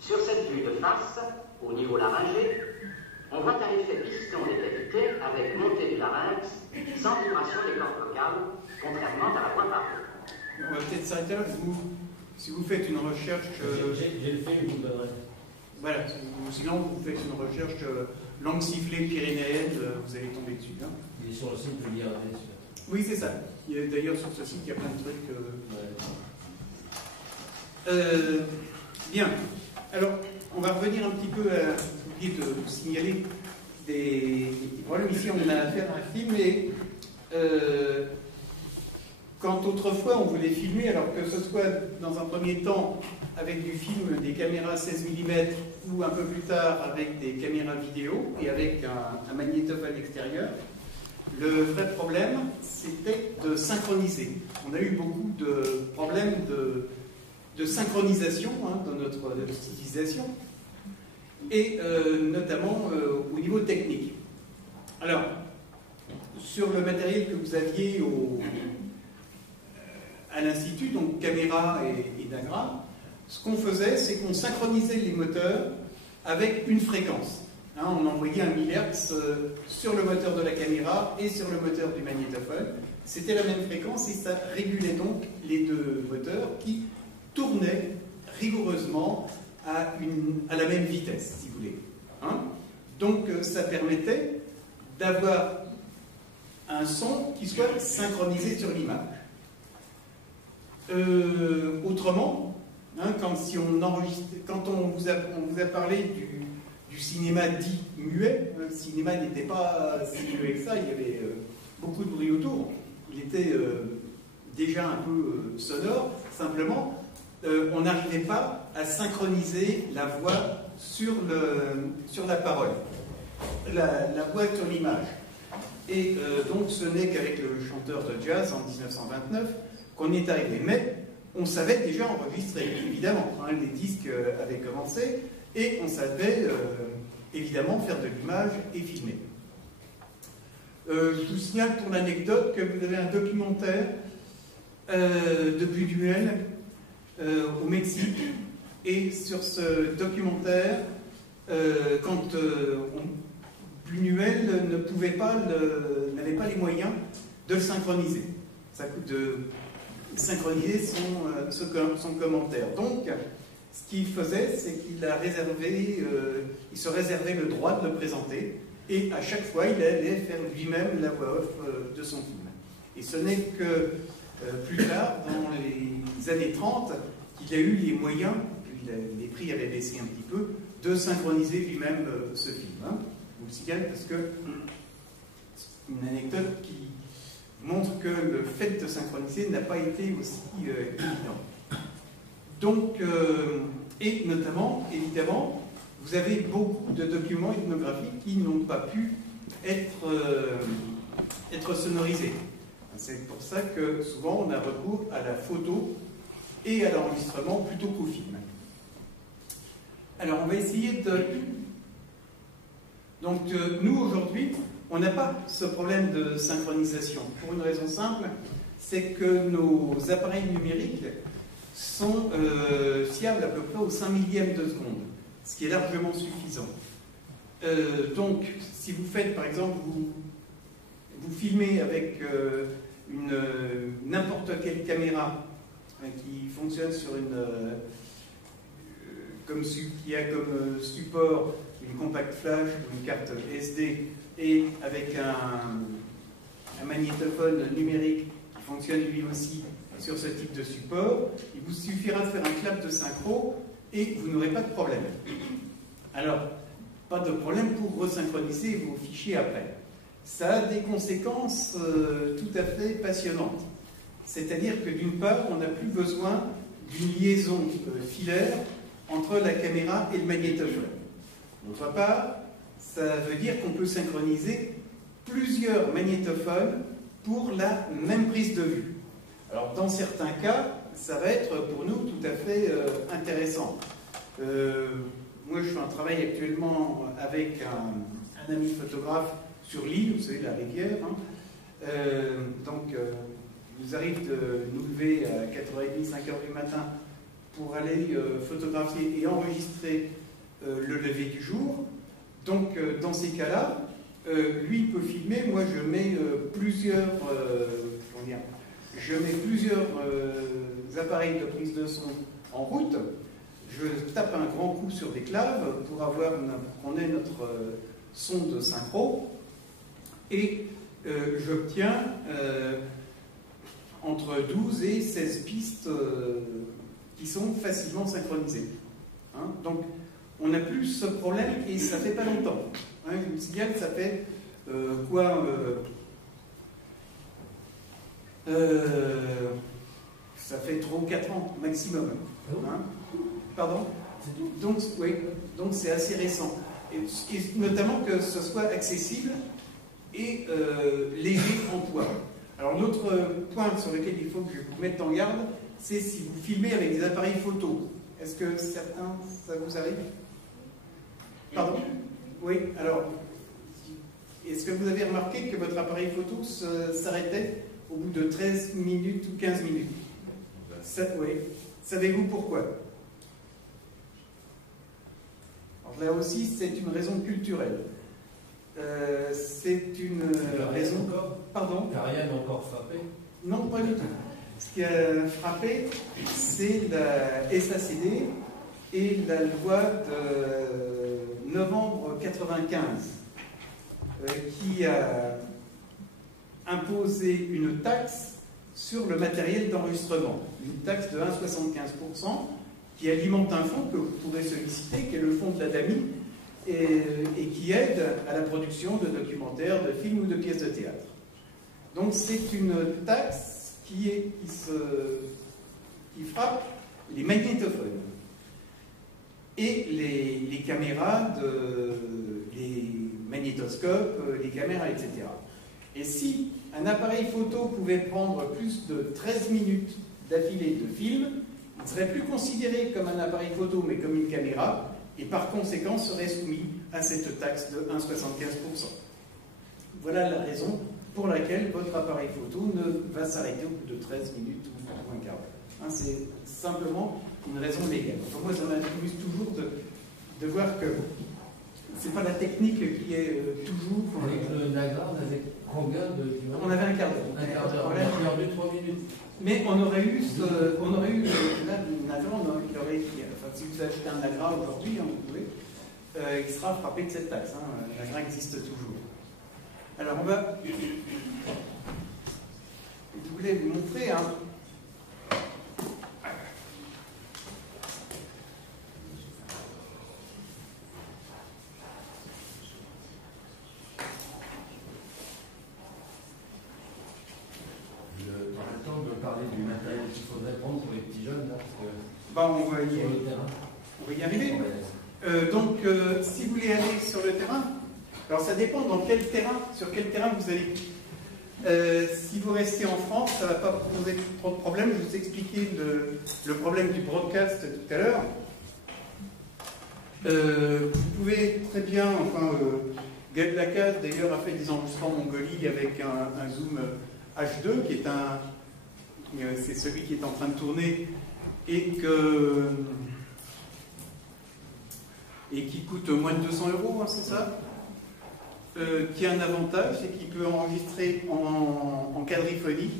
Sur cette vue de face, au niveau laryngé, on voit un effet piston des cavités avec montée du larynx, sans vibration des cordes vocales, contrairement à la voix parlée. On va peut-être s'arrêter là. Si vous faites une recherche... J'ai le fait, vous donnerez. Voilà, sinon vous faites une recherche langue sifflée pyrénéenne, vous allez tomber dessus. Hein. Il est sur le site de l'IRD. Oui, c'est ça. D'ailleurs, sur ce site, il y a plein de trucs. Bien. Alors, on va revenir un petit peu à l'idée de vous signaler des problèmes. Ici, on a affaire à un film, et quand autrefois on voulait filmer, alors que ce soit dans un premier temps avec du film, des caméras 16 mm, ou un peu plus tard avec des caméras vidéo et avec un magnétophone extérieur, le vrai problème, c'était de synchroniser. On a eu beaucoup de problèmes de synchronisation dans notre utilisation, et notamment au niveau technique. Alors, sur le matériel que vous aviez à l'Institut, donc caméra et Nagra, ce qu'on faisait, c'est qu'on synchronisait les moteurs avec une fréquence. Hein, on envoyait 1 MHz sur le moteur de la caméra et sur le moteur du magnétophone. C'était la même fréquence et ça régulait donc les deux moteurs qui tournaient rigoureusement à la même vitesse, si vous voulez. Hein, donc ça permettait d'avoir un son qui soit synchronisé sur l'image. Autrement, hein, quand on vous a parlé du cinéma dit muet, le cinéma n'était pas si muet que ça, il y avait beaucoup de bruit autour, il était déjà un peu sonore, simplement on n'arrivait pas à synchroniser la voix sur la parole, la voix sur l'image. Et donc ce n'est qu'avec le chanteur de jazz en 1929 qu'on y est arrivé. Mais on savait déjà enregistrer, évidemment. Hein, les disques avaient commencé et on savait évidemment faire de l'image et filmer. Je vous signale pour l'anecdote que vous avez un documentaire de Buñuel au Mexique. Et sur ce documentaire, quand Buñuel n'avait pas les moyens de le synchroniser. Ça coûte de synchroniser son commentaire. Donc, ce qu'il faisait, c'est qu'il se réservait le droit de le présenter, et à chaque fois, il allait faire lui-même la voix off de son film. Et ce n'est que plus tard, dans les années 30, qu'il a eu les moyens, les prix avaient baissé un petit peu, de synchroniser lui-même ce film. Hein. Je vous le signale parce que une anecdote qui montre que le fait de synchroniser n'a pas été aussi évident. Donc, et notamment, évidemment, vous avez beaucoup de documents ethnographiques qui n'ont pas pu être sonorisés. C'est pour ça que souvent on a recours à la photo et à l'enregistrement plutôt qu'au film. Alors on va essayer de... Donc nous aujourd'hui, on n'a pas ce problème de synchronisation pour une raison simple, c'est que nos appareils numériques sont fiables à peu près au 5 millième de seconde, ce qui est largement suffisant. Donc si vous faites par exemple, vous filmez avec n'importe quelle caméra qui fonctionne sur qui a comme support une compact flash ou une carte SD et avec un magnétophone numérique qui fonctionne lui aussi sur ce type de support, il vous suffira de faire un clap de synchro et vous n'aurez pas de problème. Alors, pas de problème pour resynchroniser vos fichiers après. Ça a des conséquences tout à fait passionnantes. C'est-à-dire que d'une part, on n'a plus besoin d'une liaison filaire entre la caméra et le magnétophone. D'autre part, ça veut dire qu'on peut synchroniser plusieurs magnétophones pour la même prise de vue. Alors, dans certains cas, ça va être pour nous tout à fait intéressant. Moi, je fais un travail actuellement avec un ami photographe sur l'île, vous savez, la rivière. Hein. Il nous arrive de nous lever à 4h30, 5h du matin pour aller photographier et enregistrer le lever du jour. Donc, dans ces cas-là, lui il peut filmer, moi je mets plusieurs appareils de prise de son en route. Je tape un grand coup sur des claves pour qu'on ait notre son de synchro et j'obtiens entre 12 et 16 pistes qui sont facilement synchronisées. Hein, donc, on n'a plus ce problème et ça fait pas longtemps. Hein, je vous signale, ça fait ça fait 3 ou 4 ans maximum. Hein. Pardon ? Donc, oui, donc c'est assez récent. Et notamment que ce soit accessible et léger en poids. Alors, l'autre point sur lequel il faut que je vous mette en garde, c'est si vous filmez avec des appareils photo. Est-ce que certains, ça vous arrive ? Pardon ? Oui, alors, est-ce que vous avez remarqué que votre appareil photo s'arrêtait au bout de 13 minutes ou 15 minutes ? Oui. Savez-vous pourquoi ? Alors, là aussi, c'est une raison culturelle. C'est une raison... Encore Pardon? Il n'y a rien encore frappé? Non, pas du tout. Ce qui a frappé, c'est la SACD et la loi de novembre 95 qui a imposé une taxe sur le matériel d'enregistrement, une taxe de 1,75% qui alimente un fonds que vous pourrez solliciter, qui est le fonds de l'ADAMI, et qui aide à la production de documentaires, de films ou de pièces de théâtre. Donc c'est une taxe qui frappe les magnétophones et les caméras, les magnétoscopes, les caméras, etc. Et si un appareil photo pouvait prendre plus de 13 minutes d'affilée de film, il ne serait plus considéré comme un appareil photo, mais comme une caméra, et par conséquent serait soumis à cette taxe de 1,75%. Voilà la raison pour laquelle votre appareil photo ne va s'arrêter au bout de 13 minutes ou un quart d'heure. C'est simplement une raison légale. Enfin, moi, ça m'amuse toujours de voir que c'est pas la technique qui est toujours... Avec le Nagra, on avait combien de... On avait un quart d'heure. Un quart d'heure, on a perdu 3 minutes. Mais on aurait eu là, Nagra, enfin, si vous achetez un Nagra aujourd'hui, vous pouvez, il sera frappé de cette taxe. Nagra existe toujours. Alors on va... Je voulais vous montrer parler du matériel qu'il faudrait prendre pour les petits jeunes, là, parce que on va y arriver. Donc, si vous voulez aller sur le terrain, alors ça dépend sur quel terrain vous allez. Si vous restez en France, ça ne va pas vous poser trop de problèmes. Je vous ai expliqué le problème du broadcast tout à l'heure. Vous pouvez très bien, Gaël Lacaze d'ailleurs a fait des enregistrements en Mongolie avec un zoom H2 qui est c'est celui qui est en train de tourner et qui coûte moins de 200 €, c'est ça, qui a un avantage, c'est qu'il peut enregistrer en quadriphonie,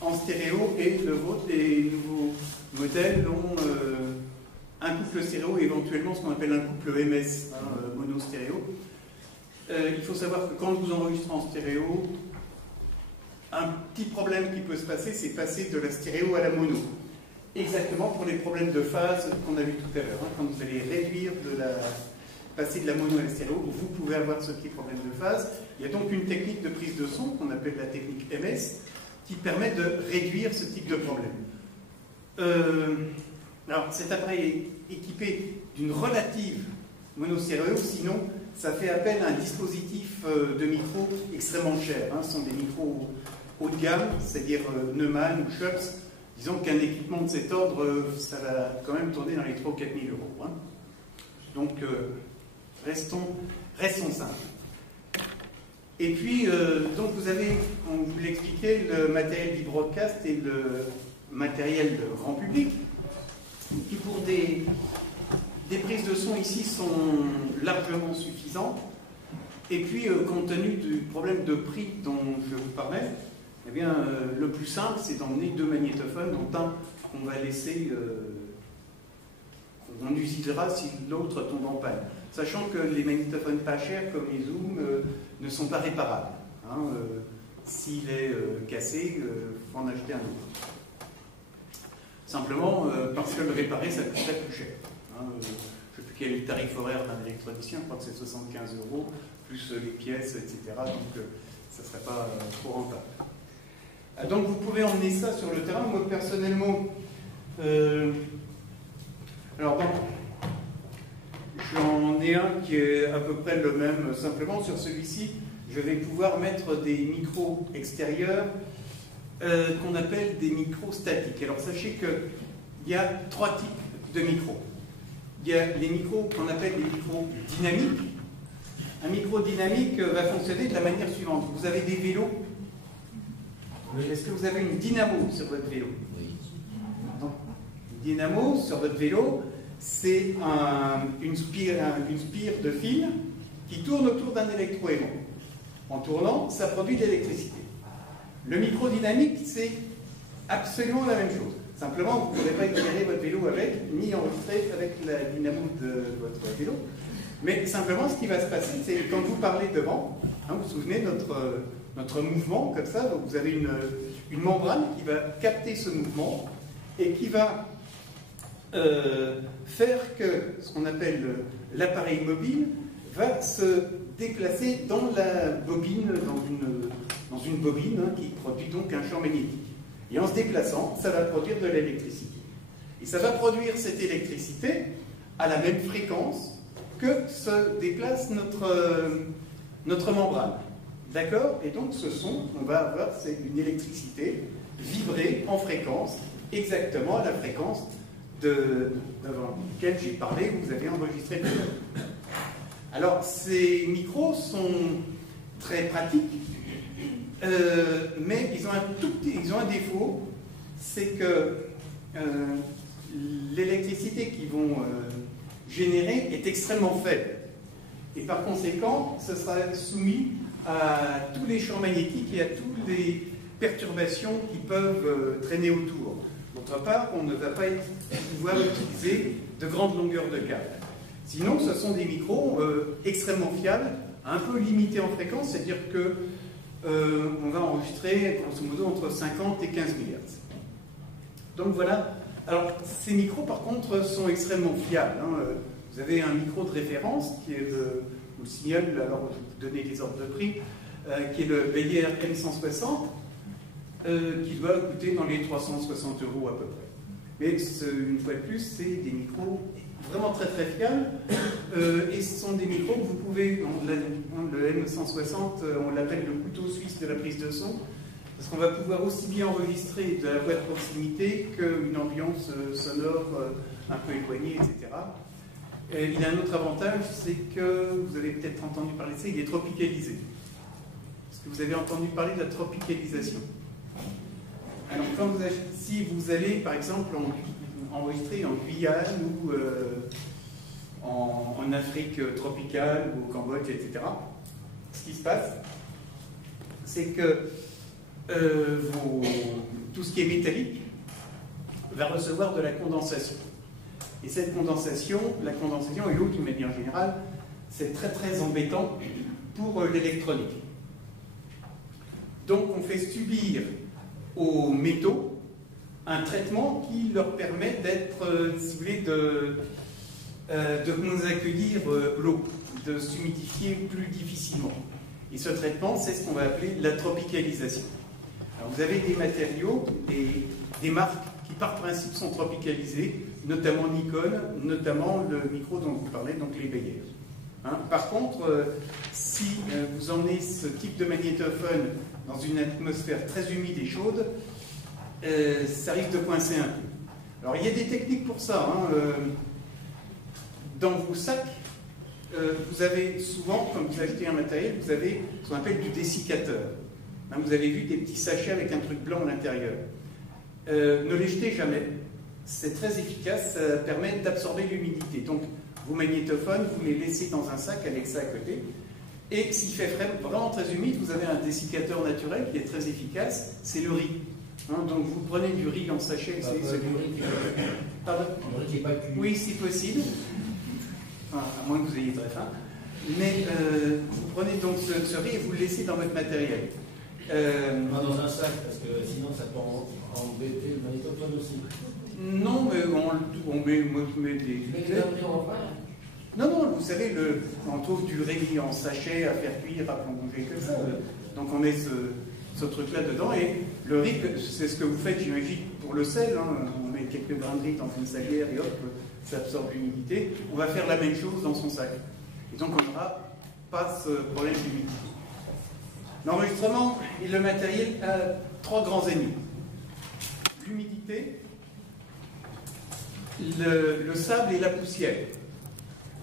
en stéréo, et les nouveaux modèles ont un couple stéréo et éventuellement ce qu'on appelle un couple MS, mono-stéréo. Il faut savoir que quand vous enregistrez en stéréo, un petit problème qui peut se passer, c'est passer de la stéréo à la mono. Exactement pour les problèmes de phase qu'on a vu tout à l'heure. Quand vous allez réduire passer de la mono à la stéréo, vous pouvez avoir ce petit problème de phase. Il y a donc une technique de prise de son qu'on appelle la technique MS qui permet de réduire ce type de problème. Alors cet appareil est équipé d'une relative monostéréo, sinon ça fait appel à un dispositif de micro extrêmement cher. Ce sont des micros haut de gamme, c'est-à-dire Neumann ou Schoeps. Disons qu'un équipement de cet ordre, ça va quand même tourner dans les 3 ou 4 000 €. Donc, restons simples. Et puis, donc vous avez, on vous l'expliquait, le matériel d'e-broadcast et le matériel de grand public, qui pour des prises de son ici sont largement suffisantes. Et puis, compte tenu du problème de prix dont je vous parlais, eh bien, le plus simple, c'est d'emmener 2 magnétophones, dont un qu'on va laisser, qu'on utilisera si l'autre tombe en panne. Sachant que les magnétophones pas chers, comme les Zoom, ne sont pas réparables. S'il est cassé, il faut en acheter un autre. Simplement parce que le réparer, ça coûterait plus cher. Je ne sais plus quel est le tarif horaire d'un électronicien, je crois que c'est 75 €, plus les pièces, etc. Donc, ça ne serait pas trop rentable. Donc, vous pouvez emmener ça sur le terrain. Moi, personnellement, alors, j'en ai un qui est à peu près le même. Simplement, sur celui-ci, je vais pouvoir mettre des micros extérieurs qu'on appelle des micros statiques. Alors, sachez qu'il y a 3 types de micros. Il y a les micros qu'on appelle les micros dynamiques. Un micro dynamique va fonctionner de la manière suivante. Vous avez des vélos. Est-ce que vous avez une dynamo sur votre vélo? Oui. Donc, une dynamo sur votre vélo, c'est une spire de fil qui tourne autour d'un électroaimant. En tournant, ça produit de l'électricité. Le microdynamique, c'est absolument la même chose. Simplement, vous ne pourrez pas éclairer votre vélo avec, ni enregistrer avec la dynamo de votre vélo. Mais simplement, ce qui va se passer, c'est quand vous parlez devant, hein, vous vous souvenez de notre mouvement, comme ça, donc vous avez une membrane qui va capter ce mouvement et qui va faire que ce qu'on appelle l'appareil mobile va se déplacer dans la bobine, dans une bobine hein, qui produit donc un champ magnétique. Et en se déplaçant, ça va produire de l'électricité. Et ça va produire cette électricité à la même fréquence que se déplace notre membrane. D'accord? Et donc ce son, on va avoir une électricité vibrée en fréquence, exactement à la fréquence devant laquelle j'ai parlé, où vous avez enregistré le son. Alors ces micros sont très pratiques, mais ils ont un défaut, c'est que l'électricité qu'ils vont générer est extrêmement faible. Et par conséquent, ce sera soumis à tous les champs magnétiques et à toutes les perturbations qui peuvent traîner autour. D'autre part, on ne va pas pouvoir utiliser de grandes longueurs de câble. Sinon, ce sont des micros extrêmement fiables, un peu limités en fréquence, c'est-à-dire que on va enregistrer grosso modo entre 50 et 15 MHz. Donc voilà. Alors, ces micros, par contre, sont extrêmement fiables. Hein. Vous avez un micro de référence qui est le signal, alors je vais vous donner les ordres de prix, qui est le Beyer M160, qui doit coûter dans les 360 € à peu près. Mais une fois de plus, c'est des micros vraiment très très fiables, et ce sont des micros que vous pouvez, le M160, on l'appelle le couteau suisse de la prise de son, parce qu'on va pouvoir aussi bien enregistrer de la voix de proximité qu'une ambiance sonore un peu éloignée, etc. Et il a un autre avantage, c'est que vous avez peut-être entendu parler de ça, il est tropicalisé. Est-ce que vous avez entendu parler de la tropicalisation? Alors, si vous allez, par exemple, enregistrer en Guyane ou en Afrique tropicale ou au Cambodge, etc., ce qui se passe, c'est que tout ce qui est métallique va recevoir de la condensation. Et cette condensation, la condensation et l'eau d'une manière générale, c'est très très embêtant pour l'électronique. Donc on fait subir aux métaux un traitement qui leur permet d'être, si vous voulez, de nous accueillir l'eau, de s'humidifier plus difficilement. Et ce traitement, c'est ce qu'on va appeler la tropicalisation. Alors vous avez des matériaux, des marques qui par principe sont tropicalisées, notamment Nikon, notamment le micro dont vous parlez, donc les Beyer. Hein? Par contre, si vous emmenez ce type de magnétophone dans une atmosphère très humide et chaude, ça risque de coincer un peu. Alors il y a des techniques pour ça. Hein? Dans vos sacs, vous avez souvent, quand vous achetez un matériel, vous avez ce qu'on appelle du dessiccateur. Hein, vous avez vu des petits sachets avec un truc blanc à l'intérieur. Ne les jetez jamais. C'est très efficace, ça permet d'absorber l'humidité. Donc, vos magnétophones, vous les laissez dans un sac avec ça à côté. Et s'il fait vraiment très humide, vous avez un dessiccateur naturel qui est très efficace, c'est le riz. Hein, donc, vous prenez du riz en sachet. Pardon ? Le riz qui n'est pas cuit. Oui, si possible. Enfin, à moins que vous ayez très faim. Mais vous prenez donc ce riz et vous le laissez dans votre matériel. Pas dans un sac, parce que sinon ça peut embêter le magnétophone aussi. Non, mais on met des... Non, vous savez, on trouve du riz en sachet à faire cuire, à plonger comme ça. Donc on met ce truc-là dedans, et le riz, c'est ce que vous faites, j'imagine, pour le sel. Hein. On met quelques grains de riz dans une salière et hop, ça absorbe l'humidité. On va faire la même chose dans son sac. Et donc on n'aura pas ce problème d'humidité. L'enregistrement et le matériel a 3 grands ennemis. L'humidité, le sable et la poussière.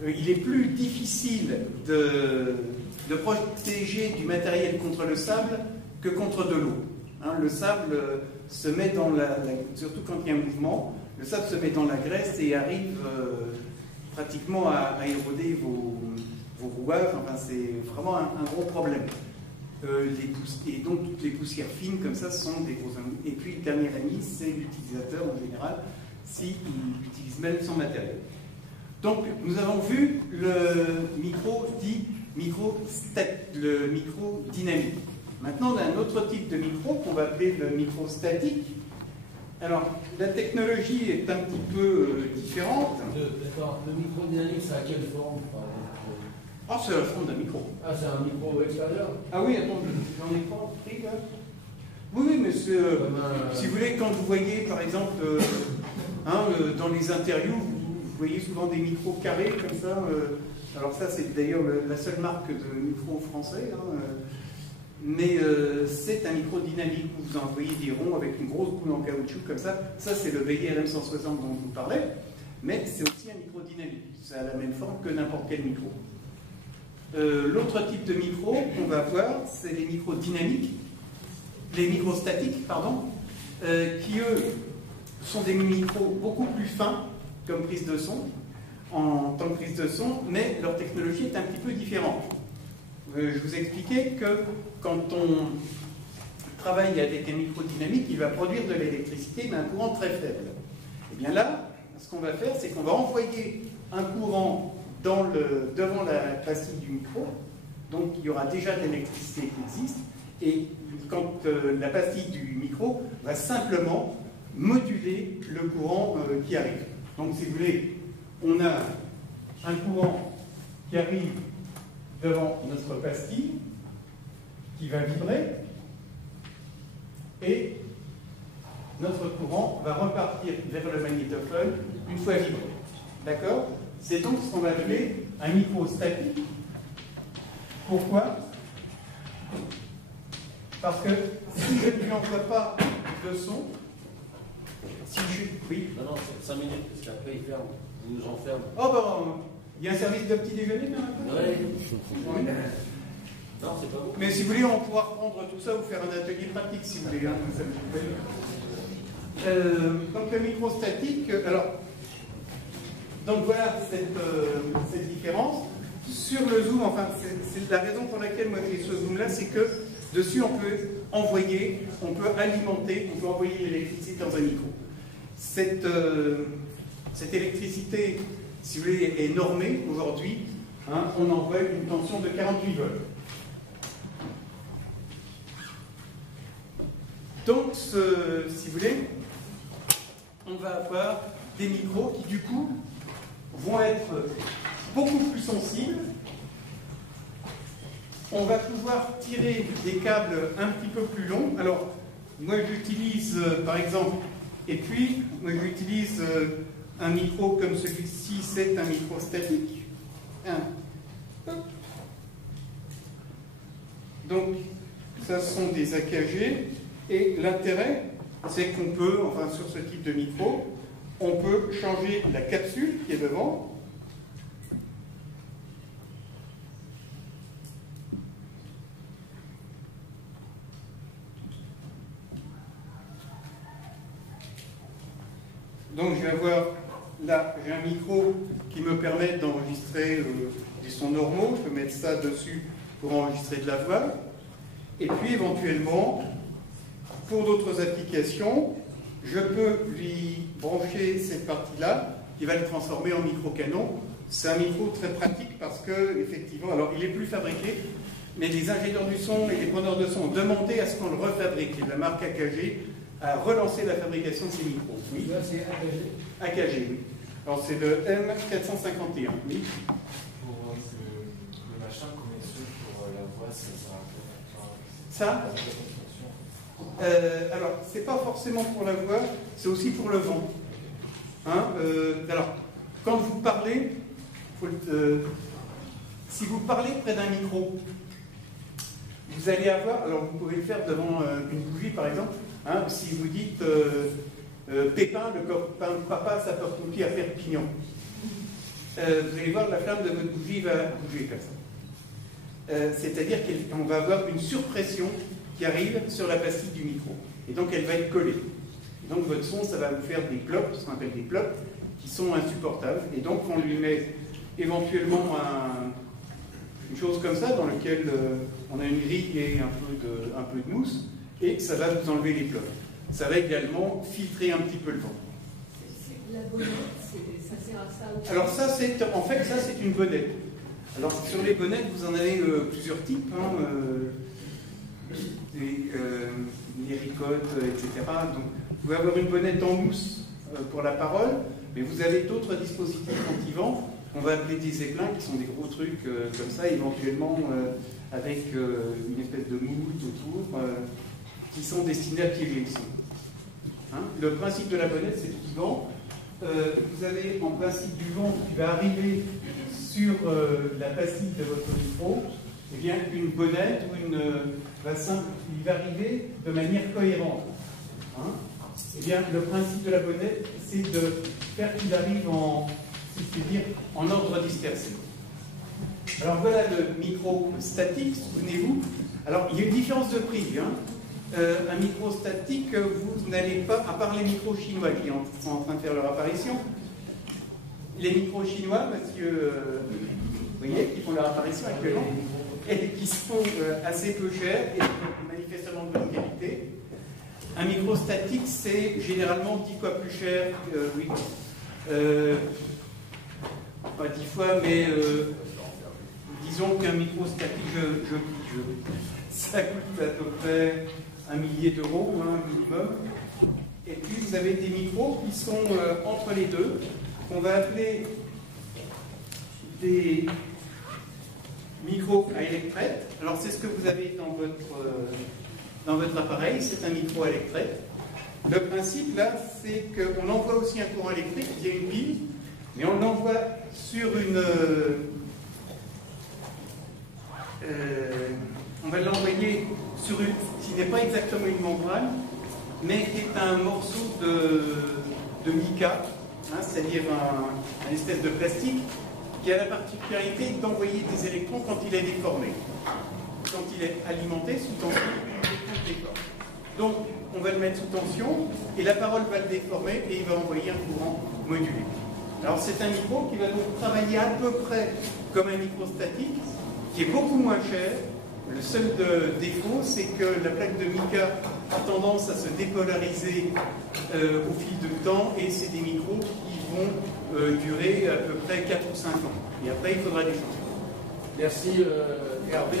Il est plus difficile de protéger du matériel contre le sable que contre de l'eau. Hein, le sable se met surtout quand il y a un mouvement, le sable se met dans la graisse et arrive pratiquement à éroder vos rouages. Enfin, c'est vraiment un gros problème. Et donc toutes les poussières fines comme ça sont des gros ennemis. Et puis le dernier ennemi, c'est l'utilisateur en général, s'il utilise même son matériel. Donc nous avons vu le micro dit le micro dynamique. Maintenant on a un autre type de micro qu'on va appeler le micro statique. Alors la technologie est un petit peu différente. D'accord, le micro dynamique, c'est à quelle forme? Ah, c'est la forme d'un micro. Ah, c'est un micro extérieur? Ah oui, attends, j'en ai pas pris là. Oui, mais si vous voulez, quand vous voyez par exemple dans les interviews, vous voyez souvent des micros carrés comme ça. Alors ça, c'est d'ailleurs la seule marque de micro français. Mais c'est un micro dynamique où vous envoyez des ronds avec une grosse boule en caoutchouc comme ça. Ça, c'est le BIRM 160 dont je vous parlais. Mais c'est aussi un micro dynamique. Ça a la même forme que n'importe quel micro. L'autre type de micro qu'on va voir, c'est les micros dynamiques, les micros statiques, pardon, qui eux sont des micros beaucoup plus fins comme prise de son, en tant que prise de son, mais leur technologie est un petit peu différente. Je vous expliquais que quand on travaille avec un micro dynamique, il va produire de l'électricité, mais un courant très faible. Et bien là, ce qu'on va faire, c'est qu'on va envoyer un courant devant la pastille du micro, donc il y aura déjà de l'électricité qui existe, et quand la pastille du micro va simplement moduler le courant qui arrive. Donc si vous voulez, on a un courant qui arrive devant notre pastille, qui va vibrer, et notre courant va repartir vers le magnétophone une fois vibré. D'accord? C'est donc ce qu'on va appeler un micro statique. Pourquoi? Parce que si je ne lui envoie pas de son, si je... Oui. Non, 5 minutes, parce qu'après il ferme. Il nous enferme. Oh ben, il y a un service de petit déjeuner maintenant? Oui. Non, c'est pas bon. Mais si vous voulez, on pourra reprendre tout ça ou faire un atelier pratique si vous voulez. Donc le micro statique, alors. Donc voilà cette différence. Sur le zoom, enfin, c'est la raison pour laquelle moi j'ai ce zoom-là, c'est que dessus on peut envoyer, on peut alimenter, on peut envoyer l'électricité dans un micro. Cette électricité, si vous voulez, est normée aujourd'hui. On envoie une tension de 48 volts. Donc, si vous voulez, on va avoir des micros qui, du coup, vont être beaucoup plus sensibles. On va pouvoir tirer des câbles un petit peu plus longs. Alors, moi j'utilise par exemple, et puis moi j'utilise un micro comme celui-ci, c'est un micro statique. Donc, ça sont des AKG, et l'intérêt, c'est qu'on peut, enfin sur ce type de micro, on peut changer la capsule qui est devant. Donc je vais avoir, là j'ai un micro qui me permet d'enregistrer des sons normaux, je peux mettre ça dessus pour enregistrer de la voix. Et puis éventuellement, pour d'autres applications, je peux lui brancher cette partie-là, qui va le transformer en micro-canon. C'est un micro très pratique parce que, effectivement, alors il est plus fabriqué, mais les ingénieurs du son et les preneurs de son ont demandé à ce qu'on le refabrique. Et la marque AKG a relancé la fabrication de ces micros. Oui. Là, c'est AKG. AKG, oui. Alors c'est le M451. Oui. Pour le machin qu'on met dessus pour la voix, ça Ça alors, c'est pas forcément pour la voix, c'est aussi pour le vent. Alors, quand vous parlez, si vous parlez près d'un micro, vous allez avoir, alors vous pouvez le faire devant une bougie par exemple, si vous dites Pépin, le copain de papa, sapeur-pompier à Perpignan, vous allez voir la flamme de votre bougie va bouger comme ça. C'est-à-dire qu'on va avoir une surpression qui arrive sur la pastille du micro. Et donc elle va être collée. Et donc votre son, ça va vous faire des plops, ce qu'on appelle des plops, qui sont insupportables. Et donc on lui met éventuellement une chose comme ça, dans laquelle on a une grille et un peu de mousse, et ça va vous enlever les plops. Ça va également filtrer un petit peu le vent. La bonnette, ça sert à ça aussi. Alors ça, en fait, ça c'est une bonnette. Alors sur les bonnettes, vous en avez plusieurs types, hein, les ricottes, etc. Donc vous pouvez avoir une bonnette en mousse pour la parole, mais vous avez d'autres dispositifs anti-vent qu'on va appeler des éclins, qui sont des gros trucs comme ça, éventuellement avec une espèce de mousse autour, qui sont destinés à piéger le son. Hein, le principe de la bonnette, c'est le suivant. Vous avez en principe du vent qui va arriver sur la pastille de votre micro, et bien une bonnette ou il va arriver de manière cohérente. Hein, et bien le principe de la bonnette, c'est de faire qu'il arrive en, si je puis dire, en ordre dispersé. Alors voilà le micro statique, souvenez-vous. Alors il y a une différence de prix. Hein. Un micro statique, vous n'allez pas, à part les micros chinois qui sont en train de faire leur apparition, les micros chinois, monsieur, vous voyez, qui font leur apparition actuellement, et qui sont assez peu chers et manifestement de bonne qualité. Un micro statique, c'est généralement 10 fois plus cher, oui, pas 10 fois, mais disons qu'un micro statique, ça coûte à peu près 1 millier d'euros, hein, minimum. Et puis vous avez des micros qui sont entre les deux, qu'on va appeler des micros à électrette. Alors c'est ce que vous avez dans votre appareil, c'est un micro à électrette. Le principe là, c'est qu'on envoie aussi un courant électrique via une pile, mais on l'envoie sur une... on va l'envoyer sur une qui n'est pas exactement une membrane, mais qui est un morceau de mica, hein, c'est-à-dire un espèce de plastique, qui a la particularité d'envoyer des électrons quand il est déformé. Quand il est alimenté sous tension, il déforme. Donc, on va le mettre sous tension, et la parole va le déformer, et il va envoyer un courant modulé. Alors, c'est un micro qui va donc travailler à peu près comme un micro statique, qui est beaucoup moins cher. Le seul défaut, c'est que la plaque de mica a tendance à se dépolariser au fil du temps, et c'est des micros qui vont durer à peu près 4 ou 5 ans. Et après, il faudra des changements. Merci, Hervé.